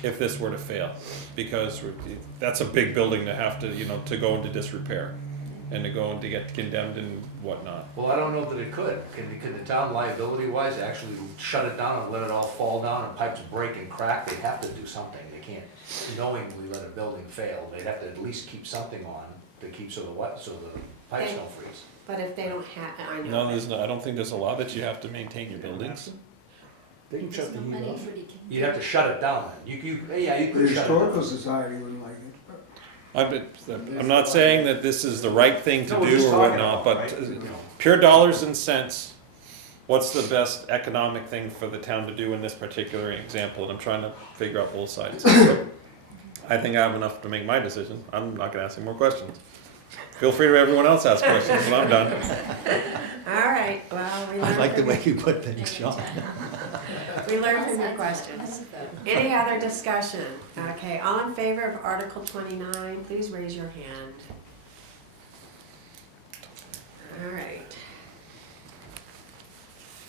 if this were to fail. Because that's a big building to have to, to go into disrepair and to go and to get condemned and whatnot. Well, I don't know that it could. Can the town liability-wise actually shut it down and let it all fall down and pipes break and crack? They'd have to do something. They can't knowingly let a building fail. They'd have to at least keep something on to keep so the pipes They- don't freeze. but if they don't have, I No, know. I don't think there's a law that you have to maintain your buildings. They can shut There's the no heat money off. for decay. You'd have to shut it down. You could The shut it historical down. society wouldn't like it. I'm not saying that this is the right thing to No, we're do just or talking whatnot, about, but right? You know. pure dollars and cents, what's the best economic thing for the town to do in this particular example? And I'm trying to figure out both sides. I think I have enough to make my decision. I'm not gonna ask any more questions. Feel free to everyone else ask questions when I'm done. All right, well, we I learned like the from, way you put things, Sean. we learned from your questions. Any other discussion? Okay, all in favor of Article 29, please raise your hand. All right.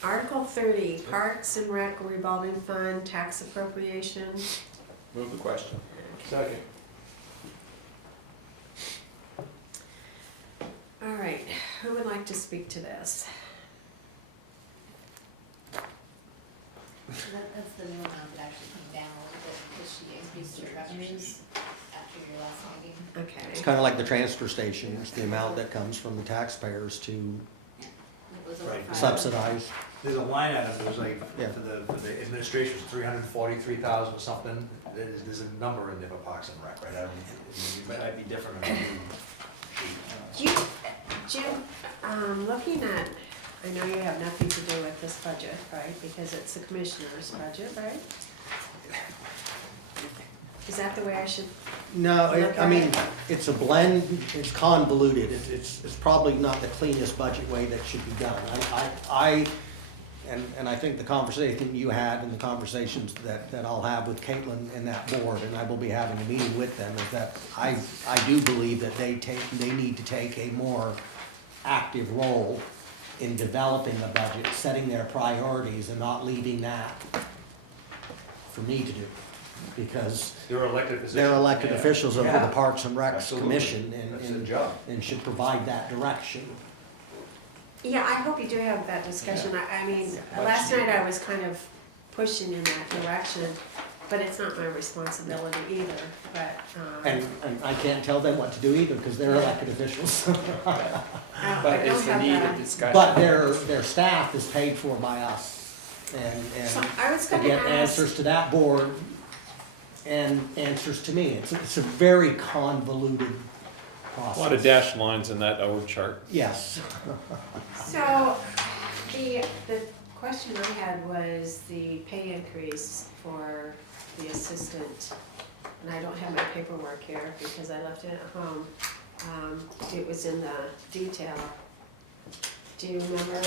Article 30, Parks and Rec revolving fund, tax appropriation. Move the question. Second. All right, who would like to speak to this? That's the new amount that actually came down a little bit because she increased her revenues after your last meeting. Okay. It's kind of like the transfer station. It's the amount that comes from the taxpayers to It was over Right. 5. subsidize. There's a line item, there's like, Yeah. for the administration, it's 343,000 or something. There's a number in there for Parks and Rec, right? It might be different on the new sheet. Jim, looking at, I know you have nothing to do with this budget, right? Because it's the commissioner's budget, right? Is that the way I should? No, I mean, it's a blend, it's convoluted, it's probably not the cleanest budget way that should be done. And I think the conversation you had and the conversations that I'll have with Caitlin and that board, and I will be having a meeting with them, is that I do believe that they need to take a more active role in developing the budget, setting their priorities, and not leaving that for me to do. Because They're elected positions. they're elected Yeah. officials of the Yeah. Parks and Recs Absolutely. Commission That's their and job. should provide that direction. Yeah, I hope you do have that discussion. I mean, last night I was kind of pushing in that direction, but it's not my responsibility either, but, And I can't tell them what to do either, because they're elected officials. I But don't it's a have needed that. discussion. But their staff is paid for by us. So And I was to gonna get ask, answers to that board and answers to me. It's a very convoluted A process. lot of dashed lines in that org chart. Yes. so the question I had was the pay increase for the assistant. And I don't have my paperwork here because I left it at home. It was in the detail. Do you remember,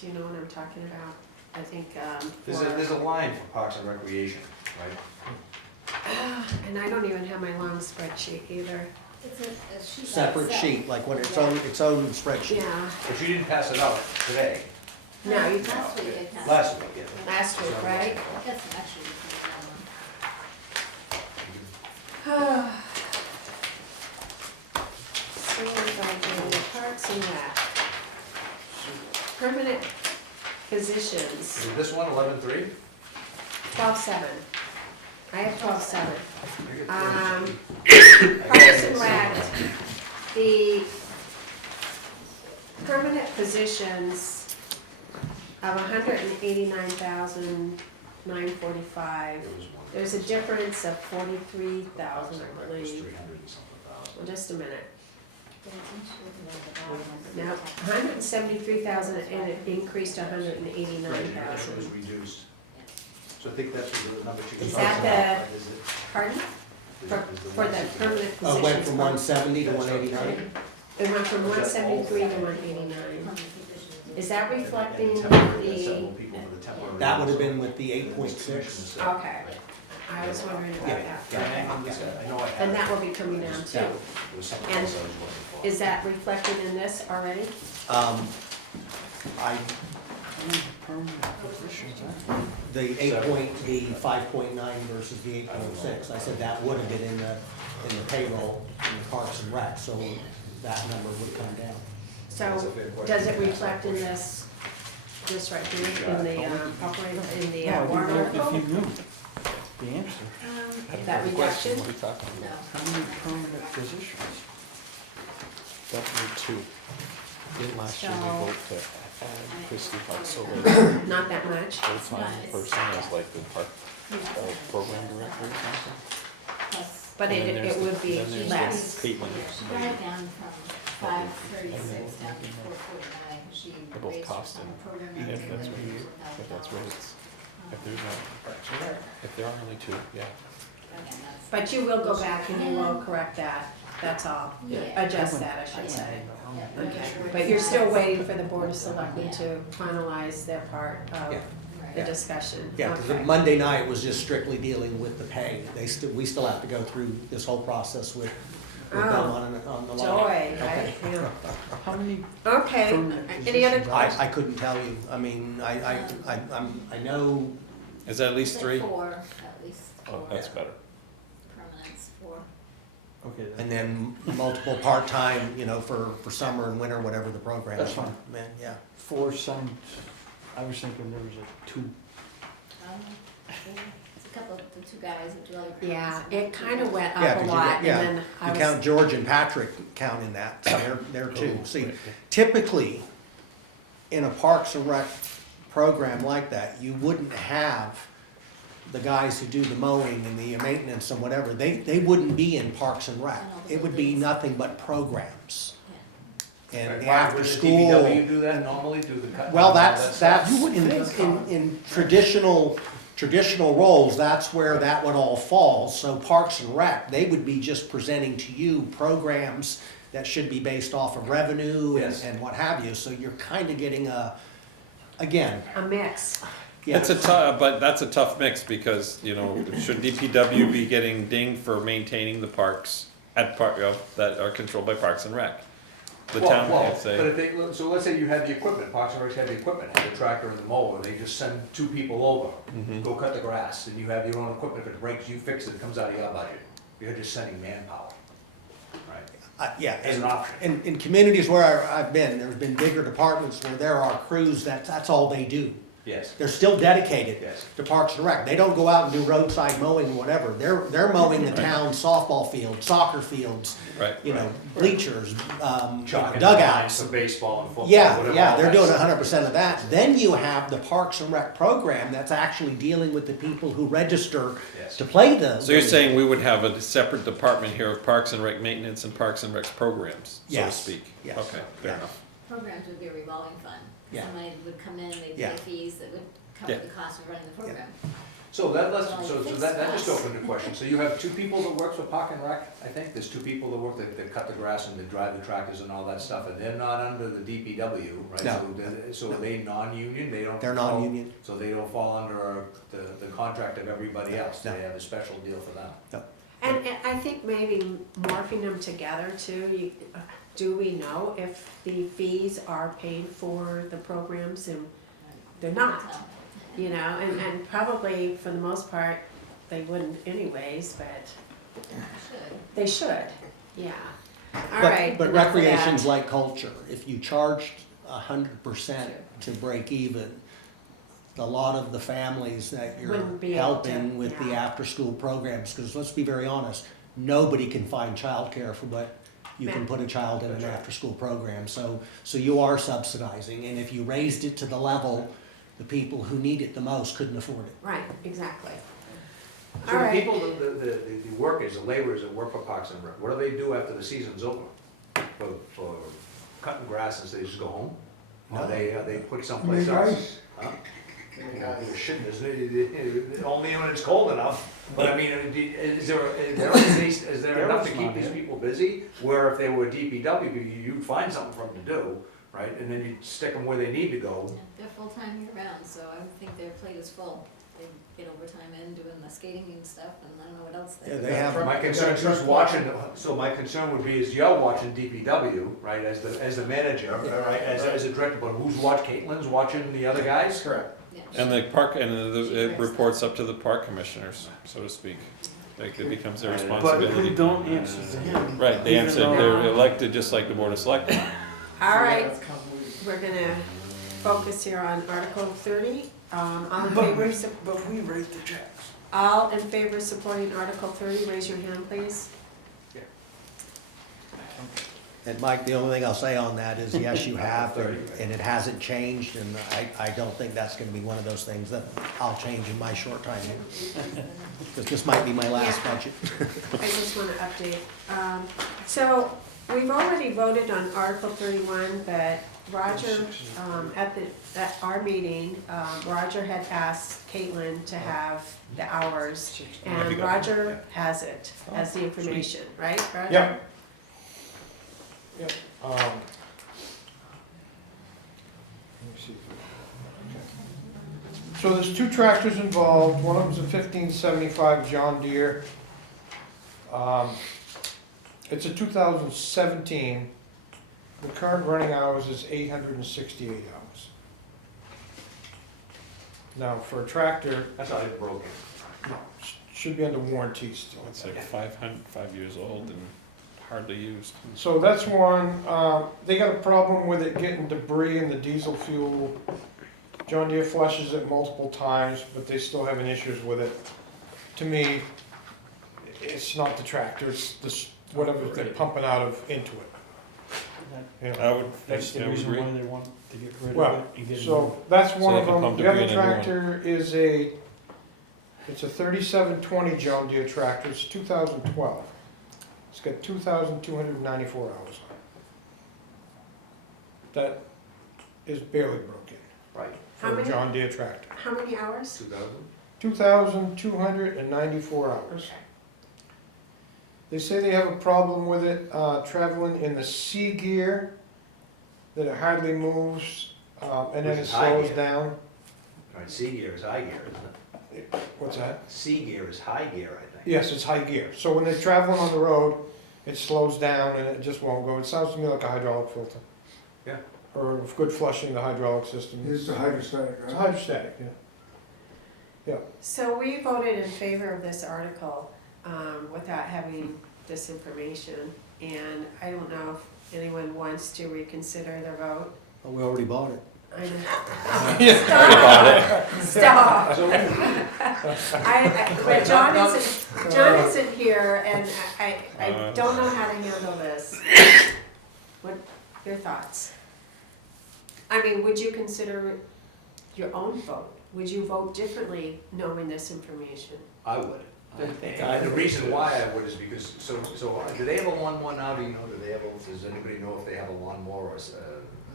do you know what I'm talking about? I think, There's a line for Parks and Recreation, right? and I don't even have my long spreadsheet either. It's a sheet. by Separate itself. sheet, like when its own spreadsheet. Yeah, But you didn't pass it out today, no, you, Last week I passed. last week, yeah. last week, right? I got some extra details See if I can, Parks and Rec. Permanent positions, Is it this one, 11-3? 12-7. I have 12-7. Parks and Rec, the permanent positions of 189,945. There's a difference of 43,000, I believe. Well, just a minute. Now, 173,000 and it increased to 189,000. was reduced. So I think that's the number she was Is talking that about. Is it- Pardon? For the permanent positions. Oh, it went from 170 to 189? It went from 173 to 189. Is that reflecting Temporary, the, several people for the temporary. That would have been with the 8.6. okay, I was wondering about that. Yeah, I know I had. And that will be coming down too. There was something And else I was looking for. is that reflected in this already? I, Permanent positions, huh? the 5.9 versus the 8.6, I said that would have been in the payroll, in the Parks and Rec, so that number would come down. So does it reflect in this right here, in the operating, in the No, I warrant didn't know if article? you knew the answer. That reduction? What are you talking about? No. How many permanent positions? Definitely two. Didn't last year we So- vote to add Christie Park Solar Not that much. full-time person as like the park program director or something. Plus, But And then it there's the- would be then there's the less. Caitlin. she brought it down from 536 down to 449, because she They're both raised her costing, summer program. if manager that's what wages you, $1,000. if that's what it's, if there's not, if there are only two, yeah. Again, that's- But you will go back and you will correct that, that's all. Yeah. Adjust that, I should say. Yeah. Okay, but you're still waiting for the Board of Selectmen to finalize their part of Yeah. the discussion? Yeah, because Okay. Monday night was just strictly dealing with the pay. We still have to go through this whole process with them on the line. Joy, right? Okay. Yeah. How many Okay, permanent any other positions? questions? I couldn't tell you. I mean, I know, Is that at least Said 3? Four, at least Oh, four. that's better. Permanents, four. Okay, and then multiple part-time, for summer and winter, whatever the program is. That's fine. Man, yeah. four sound, I was thinking there was like two. It's a couple, the two guys that do other grants. Yeah, it kind of went Yeah, up 'cause a you lot, got- and yeah, then I You was, count George and Patrick count in that, so they're too. Oh, See, right. typically, in a Parks and Rec program like that, you wouldn't have the guys who do the mowing and the maintenance and whatever, they wouldn't be in Parks and Rec. It would be nothing but programs. And Right, the why after wouldn't school. DPW do that normally, do the cut? Well, and all that that's, stuff? in traditional roles, that's where that would all fall. So Parks and Rec, they would be just presenting to you programs that should be based off of revenue Yes. and what have you. So you're kind of getting again, a mix. yeah. But that's a tough mix because, should DPW be getting dinged for maintaining the parks that are controlled by Parks and Rec? The town Well, can't but say, if they, so let's say you have the equipment, Parks and Rec have the equipment, have the tractor and the mower, and they just send 2 people over, Mhm. go cut the grass, and you have your own equipment, if it breaks, you fix it, it comes out of your budget. You're just sending manpower, right? Yeah, As an option. in communities where I've been, there's been bigger departments where there are crews that's all they do. Yes, They're still dedicated yes. to Parks and Rec. They don't go out and do roadside mowing, whatever. They're mowing the town softball field, soccer fields, right, bleachers, Chalking the lines dugouts. for baseball and football, Yeah, whatever. yeah, all they're that doing stuff. 100% of that. Then you have the Parks and Rec program that's actually dealing with the people who register Yes. to play the. So you're saying we would have a separate department here of Parks and Rec maintenance and Parks and Rec programs, so to Yes, speak? yes, Okay, fair yeah. enough. Programs would be a revolving fund. Yeah. somebody would come in, they'd Yeah. pay fees that would cover Yeah. the cost of running the program. So that, that just opened a question. So you have two people that work for Park and Rec, I think? There's two people that work, that cut the grass and that drive the tractors and all that stuff, and they're not under the DPW, right? No. So are they non-union? They don't? They're fall- non-union. So they don't fall under the contract of everybody else? No. They have a special deal for them? And I think maybe morphing them together too, do we know if the fees are paid for the programs and they're not? You know, and probably for the most part, they wouldn't anyways, but Should. they should, yeah. All But- right. But enough of recreation's that. like culture. If you charged 100% to break even, a lot of the families that you're Wouldn't be able to, helping with the yeah. after-school programs, because let's be very honest, nobody can find childcare for what you can Yeah. put a child in an after-school program. So you are subsidizing, and if you raised it to the level, the people who need it the most couldn't afford it. Right, exactly. So All the right. people, the workers, the laborers that work for Parks and Rec, what do they do after the season's over? For cutting grass and so they just go home? Or they put someplace Make else? ice. Huh? It shouldn't, isn't it? Only when it's cold enough. But I mean, is there enough to keep these people busy? Where if they were DPW, you'd find something for them to do, right? And then you'd stick them where they need to go. They're full-time year-round, so I would think their plate is full. They get overtime in doing the skating and stuff, and I don't know what else they Yeah, do. they have, My concern is who's watching, so my concern would be is you're watching DPW, right, as the manager, right, as a director, but who's Caitlin's watching the other guys? Correct. Yeah. And the park, and it reports up to the park commissioners, so to speak. Like, it becomes their But responsibility. who don't answer to him? Right, they Even answer, though- they're elected just like the board of selectmen. All right, we're gonna focus here on Article 30. All in favor, But we write the checks. all in favor of supporting Article 30, raise your hand, please. and Mike, the only thing I'll say on that is, yes, you have, and it hasn't changed, and I don't think that's gonna be one of those things that I'll change in my short time here. Because this might be my last Yeah. budget. I just want to update. So we've already voted on Article 31, but Roger, at our meeting, Roger had asked Caitlin to have the hours, and Roger has it, has the information, right, Roger? Yep. Yep, let me see. Okay. So there's two tractors involved, one of them's a 1575 John Deere. It's a 2017, the current running hours is 868 hours. Now, for a tractor, That's how it broke. should be under warranty still. It's like 5 years old and hardly used. So that's one, they got a problem with it getting debris in the diesel fuel. John Deere flushes it multiple times, but they still having issues with it. To me, it's not the tractor, it's this, whatever they're pumping out of into it. You know, I would, That's I the would reason agree. why they want to get rid of Well, it and get so that's one they of can them. pump The debris other in a new one. tractor is it's a 3720 John Deere tractor, it's 2012. It's got 2,294 hours on it. That is barely broken Right, How for a many? John Deere tractor. How many hours? 2000? 2,294 hours. They say they have a problem with it traveling in the C gear, that it hardly moves, and then Which it is high slows gear. down. Right, C gear is high gear, isn't it? What's that? C gear is high gear, I think. Yes, it's high gear. So when they're traveling on the road, it slows down and it just won't go. It sounds to me like a hydraulic filter. Yeah. Or good flushing the hydraulic system. It's a hydrostatic, It's right? hydrostatic, yeah. So we voted in favor of this article without having this information, and I don't know if anyone wants to reconsider their vote. But we already bought it. I know. Stop. Stop. But John isn't here, and I don't know how to handle this. What, your thoughts? I mean, would you consider your own vote? Would you vote differently knowing this information? I would. The reason why I would is because, so do they have a lawnmower now, do you know, does anybody know if they have a lawnmower or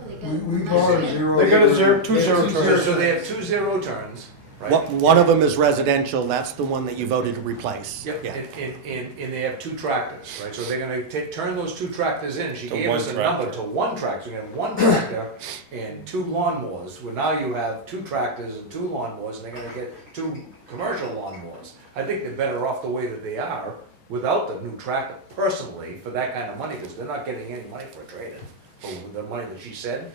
We bought a zero. They got a zero, two Yeah, zero two turns. So they have 2 0 turns, right? One of them is residential, that's the one that you voted to replace. Yep, Yeah. and they have 2 tractors, right? So they're gonna turn those 2 tractors in. She To gave one us a number tractor. to 1 tractor. You have 1 tractor and 2 lawnmowers. Well, now you have 2 tractors and 2 lawnmowers, and they're gonna get 2 commercial lawnmowers. I think they're better off the way that they are without the new tractor, personally, for that kind of money, because they're not getting any money for a trade-in. But the money that she said,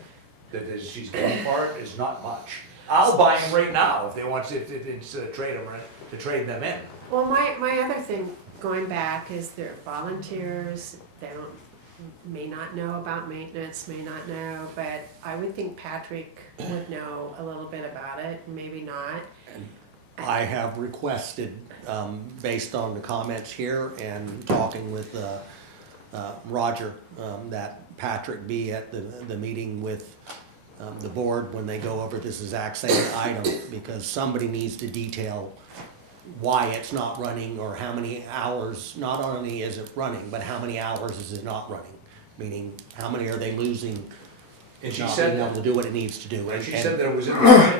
she's getting for it is not much. I'll buy them right now if they want, instead of to trade them in. Well, my other thing, going back, is they're volunteers, they may not know about maintenance, may not know, but I would think Patrick would know a little bit about it, maybe not. I have requested, based on the comments here and talking with Roger, that Patrick be at the meeting with the board when they go over this exact same item, because somebody needs to detail why it's not running or how many hours, not only is it running, but how many hours is it not running? Meaning, how many are they losing, And she not said being that, able to do what it needs to do? and she said that it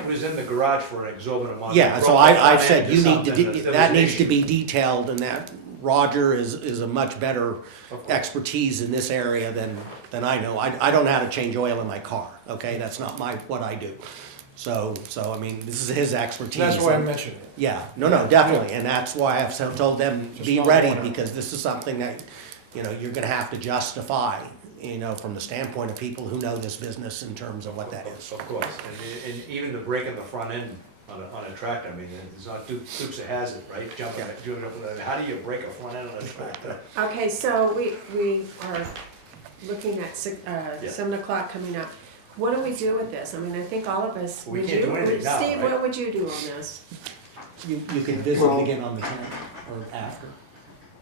was in the garage for an exorbitant amount. Yeah, so Broke I've the said front you end need to, something that that was an needs to issue. be detailed, and that Roger is a much better Of course. expertise in this area than I know. I don't know how to change oil in my car, okay? That's not what I do. So, I mean, this is his expertise. That's why I mentioned it. Yeah, no, definitely, and that's why I've told them, Just be not ready, water. because this is something that, you're gonna have to justify, from the standpoint of people who know this business in terms of what that is. Of course, and even the break in the front end on a tractor, I mean, it's not Dukes of Hazzard, right? Jumping up with it. How do you break a front end on a tractor? Okay, so we are looking at Yeah. 7 o'clock coming up. What do we do with this? I mean, I think all of us. We would can't you- do anything now, Steve, right? what would you do on this? You can visit it again on the 10th or after.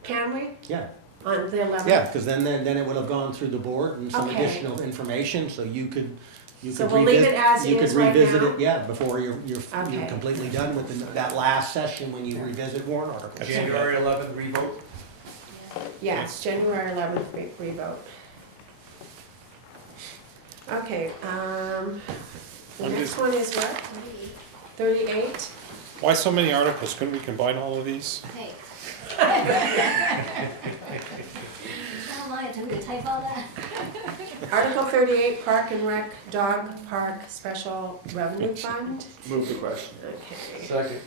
Can we? Yeah. On the 11th? Yeah, because then it would have gone through the board and some Okay. additional information, so you could So we'll leave it as you is could right revisit now? it, yeah, before you're Okay. completely done with that last session when you revisit warrant articles. January 11th revote? Yes, January 11th, revote. Okay, the I'm next just- one is what? 38? Why so many articles? Couldn't we combine all of these? Hey. Tell Maya to type all that. Article 38, Park and Rec Dog Park Special Revenue Fund. Move the question. Okay, Second.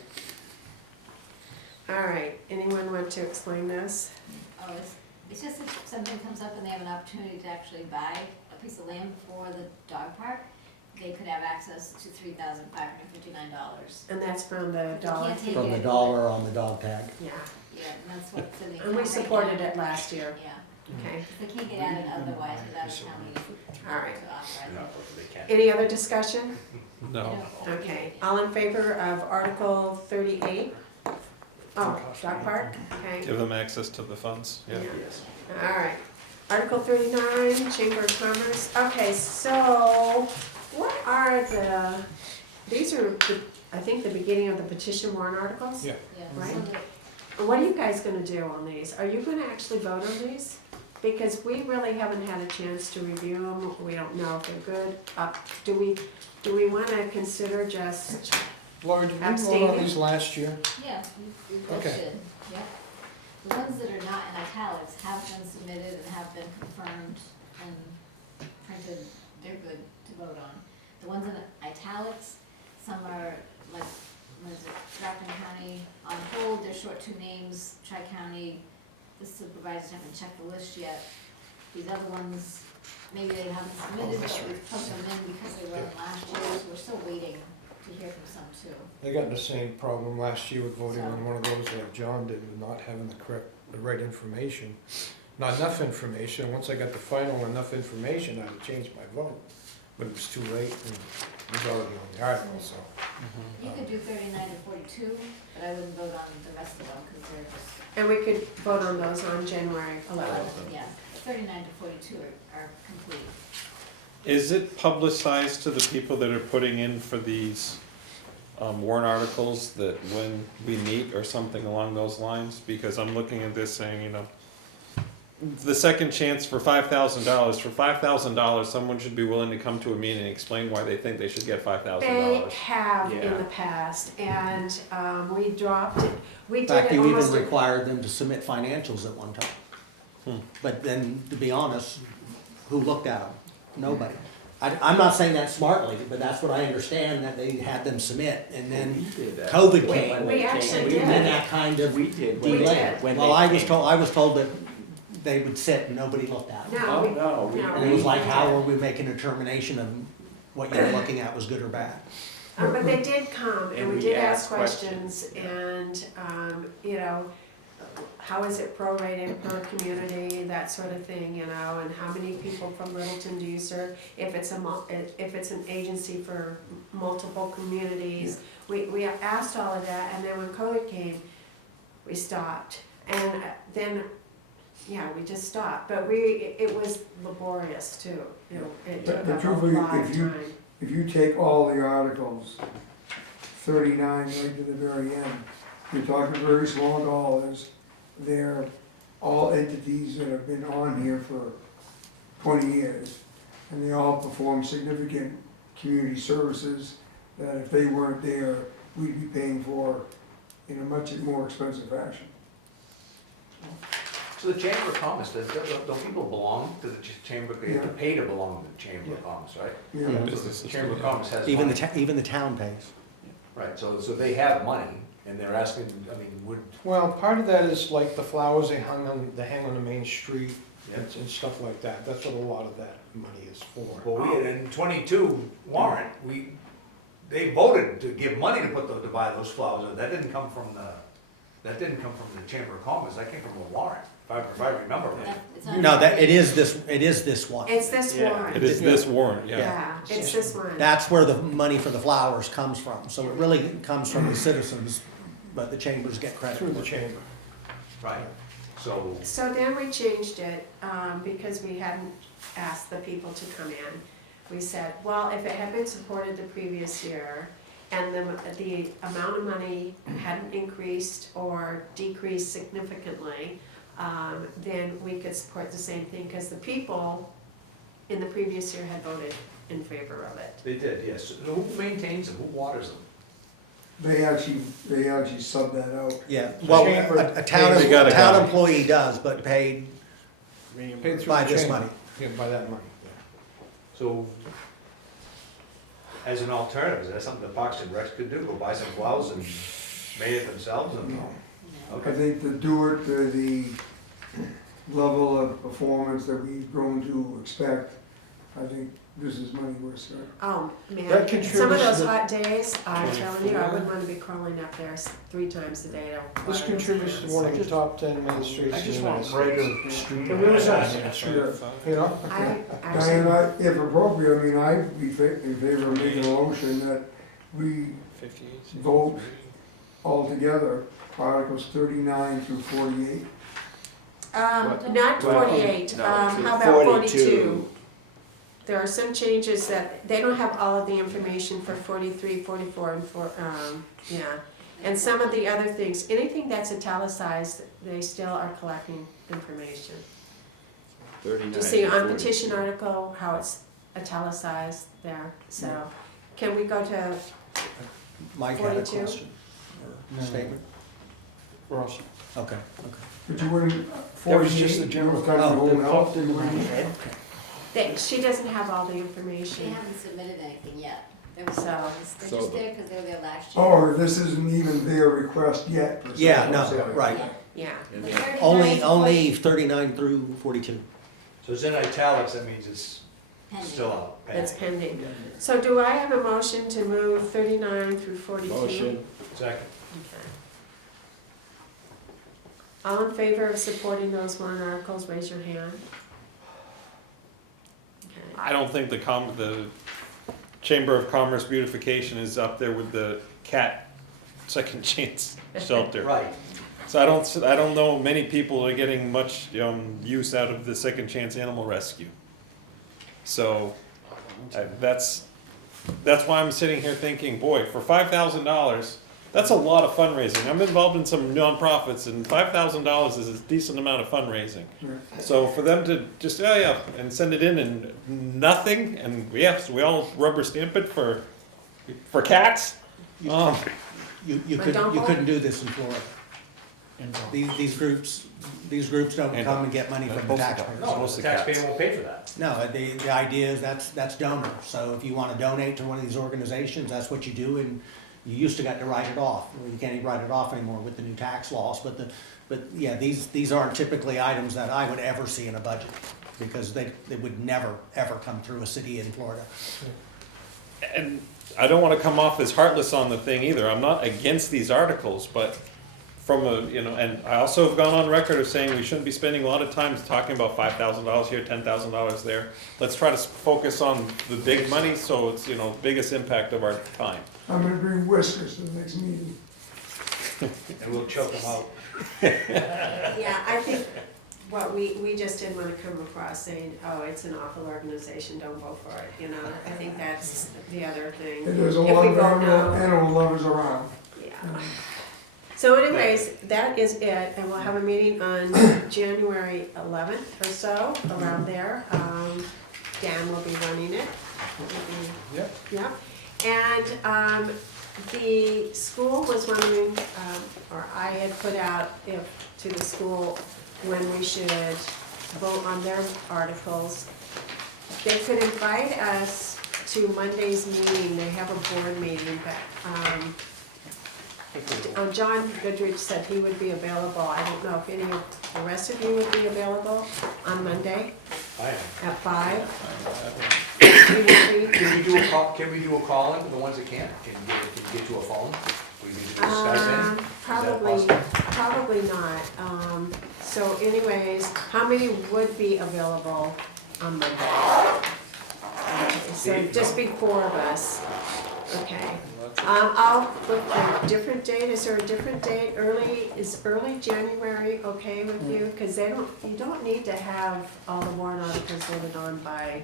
all right, anyone want to explain this? Oh, it's just if something comes up and they have an opportunity to actually buy a piece of land for the dog park, they could have access to $3,559. And that's from the dollar. can't take From the it. dollar on the dog tag. Yeah, Yeah, and that's what's in the account and we right supported now. it last year, Yeah, okay, they can't get at it otherwise without a town meeting all right. to authorize No, it. they can't. Any other discussion? No. Okay, all in favor of Article 38? Oh, dog park, okay. Give them access to the funds, yeah. Yes. All right. Article 39, Chamber of Commerce. Okay, so what are these are, I think, the beginning of the petition warrant articles? Yeah. Yeah, Right. so that- And what are you guys gonna do on these? Are you gonna actually vote on these? Because we really haven't had a chance to review them. We don't know if they're good. Do we wanna consider just, Laura, did we vote on Abstaining? these last year? Yeah, we both Okay. should, yep. The ones that are not in italics have been submitted and have been confirmed and printed, they're good to vote on. The ones in italics, some are like, what is it, Grafton County on hold, they're short 2 names, Tri-County, the supervisors haven't checked the list yet. These other ones, maybe they haven't submitted, but we've put them in because they weren't last year, so we're still waiting to hear from some too. They got the same problem last year with voting on one of those like John did, with not having the right information. Not enough information. Once I got the final enough information, I had to change my vote. But it was too late and it was already on the article, so. You could do 39 to 42, but I wouldn't vote on the rest of them because they're just, and we could vote on those on January 11th. yeah, 39 to 42 are complete. Is it publicized to the people that are putting in for these warrant articles that when we meet or something along those lines? Because I'm looking at this saying, the second chance for $5,000. For $5,000, someone should be willing to come to a meeting and explain why they think they should get They $5,000. have in Yeah. the past, and we dropped it, we In did fact, it you even almost. required them to submit financials at one time. But then, to be honest, who looked at them? Nobody. I'm not saying that smartly, but that's what I understand, that they had them submit, and then We did that. COVID When came. they We actually came, And then did. that kind of We did. We delayed. did. When Well, they I was came. told that they would sit and nobody looked at them. No, Oh, we, no, we- no. And it was like, how are we making a determination of what you're looking at was good or bad? But they did come, and And we we did ask asked questions, and, you know, how is it prorated per community, that sort of thing, you know, and how many people from Littleton do you serve? If it's if it's an agency for multiple communities, we asked all of that, and then when COVID came, we stopped. And then, yeah, we just stopped, but it was laborious too, you know, it took But up a truthfully, lot of if you- time. If you take all the articles, 39 right to the very end, you're talking very small dollars. They're all entities that have been on here for 20 years, and they all perform significant community services that if they weren't there, we'd be paying for in a much more expensive fashion. So the Chamber of Commerce, don't people belong to the Chamber, they have to Yeah. pay to belong to the Chamber of Commerce, right? Yeah. Yeah. Businesses The Chamber of do. Commerce has Even money. even the town pays. Right, so they have money, and they're asking, I mean, would, Well, part of that is like the flowers they hang on the main street Yeah. and stuff like that. That's what a lot of that money is for. well, we had in 22 warrant, they voted to give money to buy those flowers, that didn't come from the Chamber of Commerce, that came from a warrant, if I remember right. It's on- No, it is this one. It's this Yeah. warrant. It is this warrant, yeah. Yeah, it's this one. That's where the money for the flowers comes from. So it really comes from the citizens, but the chambers get credit Through for the it. chamber. Right, so, So then we changed it, because we hadn't asked the people to come in. We said, well, if it had been supported the previous year, and the amount of money hadn't increased or decreased significantly, then we could support the same thing, because the people in the previous year had voted in favor of it. they did, yes, so who maintains them, who waters them? They actually sub that out. Yeah, well, chamber a town, They got a a town guy. employee does, but paid Paid through by the this chamber. money. Yeah, by that money. So, as an alternative, is that something the Parks and Recs could do, go buy some flowers and made it themselves and? I Okay, think to do it to the level of performance that we've grown to expect, I think this is money well spent. Oh, That man, some of contributes those to- hot days, I'm telling you, I wouldn't wanna be crawling up there 3 times a day to This water those contributes to plants. one of the top 10 administrations I in just the want United States. regular street. The real Sure. You know? I And actually, I, if appropriate, I mean, I'd be in favor of making a motion that we vote altogether Articles 39 through 48. not 48, No, how about 42? There are some changes that, they don't have all of the information for 43, 44, and yeah. And some of the other things, anything that's italicized, they still are collecting information. 39 You see to on 40. petition article, how it's italicized there, so. Can we go to, Mike had a 42? question or statement? Ross. Okay, okay. But you wouldn't, That was just 48, the general. those kinds of home That health. popped into my head. she doesn't have all the They information. haven't submitted anything yet. They were So- they're So just the- there because they were there last year. Oh, this isn't even their request yet. per se. Yeah, no, right. Yeah, And The then- 39 Only, to only 39 through 42. so it's in italics, that means it's 40 still out. it's pending. So do I have a motion to move 39 through 42? Motion. Second. Okay. All in favor of supporting those warrant articles, raise your hand. Okay. I don't think the Chamber of Commerce beautification is up there with the cat second chance shelter. Right, So I don't know many people are getting much use out of the second chance animal rescue. So that's why I'm sitting here thinking, boy, for $5,000, That's a lot of fundraising. I'm involved in some nonprofits, and $5,000 is a decent amount of fundraising. Right. So for them to just, and send it in and nothing, and we all rubber stamp it for cats? Oh, You But couldn't, don't you vote. couldn't do this in Florida. And, These groups don't And- come and get money from the taxpayers. No, Mostly the taxpayer cats. won't pay for that. No, the idea is that's donor. So if you wanna donate to one of these organizations, that's what you do, and you used to got to write it off. Well, you can't even write it off anymore with the new tax laws, but yeah, these aren't typically items that I would ever see in a budget, because they would never, ever come through a city in Florida. And I don't wanna come off as heartless on the thing either. I'm not against these articles, but from a, and I also have gone on record of saying we shouldn't be spending a lot of time talking about $5,000 here, $10,000 there. Let's try to focus on the big money, so it's, biggest impact of our time. I'm gonna bring whiskers to the next meeting. And we'll choke them out. Yeah, I think what we just didn't wanna come across saying, oh, it's an awful organization, don't vote for it, I think that's the other thing. And there's a If lot we of vote no. animal lovers around. Yeah. So anyways, that is it, and we'll have a meeting on January 11th or so, around there. Dan will be running it. Yep. Yeah, and the school was wondering, or I had put out to the school when we should vote on their articles. They could invite us to Monday's meeting, they have a board meeting, but, John Goodrich said he would be available. I don't know if any of the rest of you would be available on Monday I am. at 5. Can we do a call in for the ones that can't? Can you get to a phone? We can do Skype in? Probably not. So anyways, how many would be available on Monday? Okay, so just be 4 of us. Okay. I'll look for a different date. Is there a different date? Is early January okay with you? Cause you don't need to have all the warrant articles voted on by,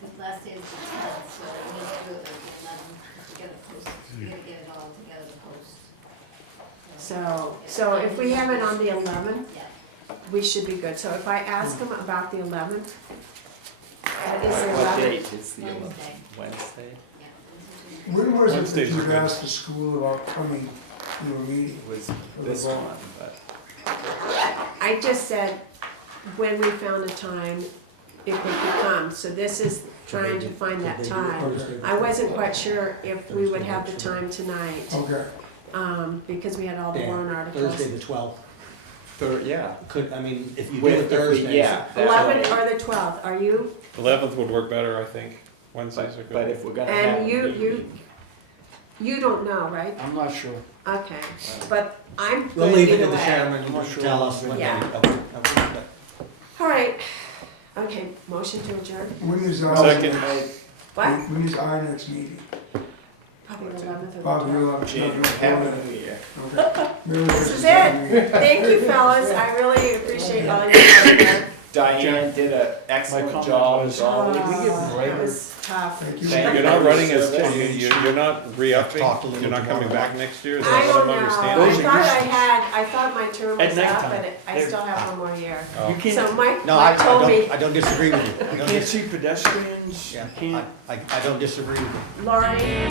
The last day is the 10th, so we need to do it on the 11th, to get it posted, we gotta get it all together to post. so if we have it on the 11th, Yeah. we should be good. So if I ask them about the 11th, what is the What 11th? date is the Wednesday. Wednesday? Yeah. When was it that Wednesdays are you good. asked the school about coming to a meeting? It was this one, but. I just said, when we found a time, if they could come, so this is trying to find that time. I wasn't quite sure if we would have the time tonight, Okay, because we had all the warrant articles. Thursday the 12th. Yeah. If you do With- it if we- Thursday. yeah, that 11th way. or the 12th, are you? 11th would work better, I think. Wednesdays are But good. if we're gonna have. And a meeting- you don't know, right? I'm not sure. Okay, but I'm We'll good leave it either to the way. chairman I'm not to sure tell what us I'm when. doing. All right, okay, motion to adjourn, when is our, Second. what? when is our next meeting? Probably the 11th or the Probably 12th. we'll have Happy New Year. Okay. Merry This Christmas, is Happy it. New Year. Thank you, fellas, I really appreciate all your hard work. Diane did an excellent comment job was- as always. It was tough. Thank you. Thank You're not running as, Service. you're not Talk a re-upping, little you're not bit coming more. back next year, is I that what don't I'm know, understanding? I thought my term At was up, nighttime. but I still have one more year. Oh. You So can't, Mike No, I told me, don't, I don't disagree with you. I you don't can't dis- see pedestrians, you Yeah, can't. I don't disagree with you. Laurie.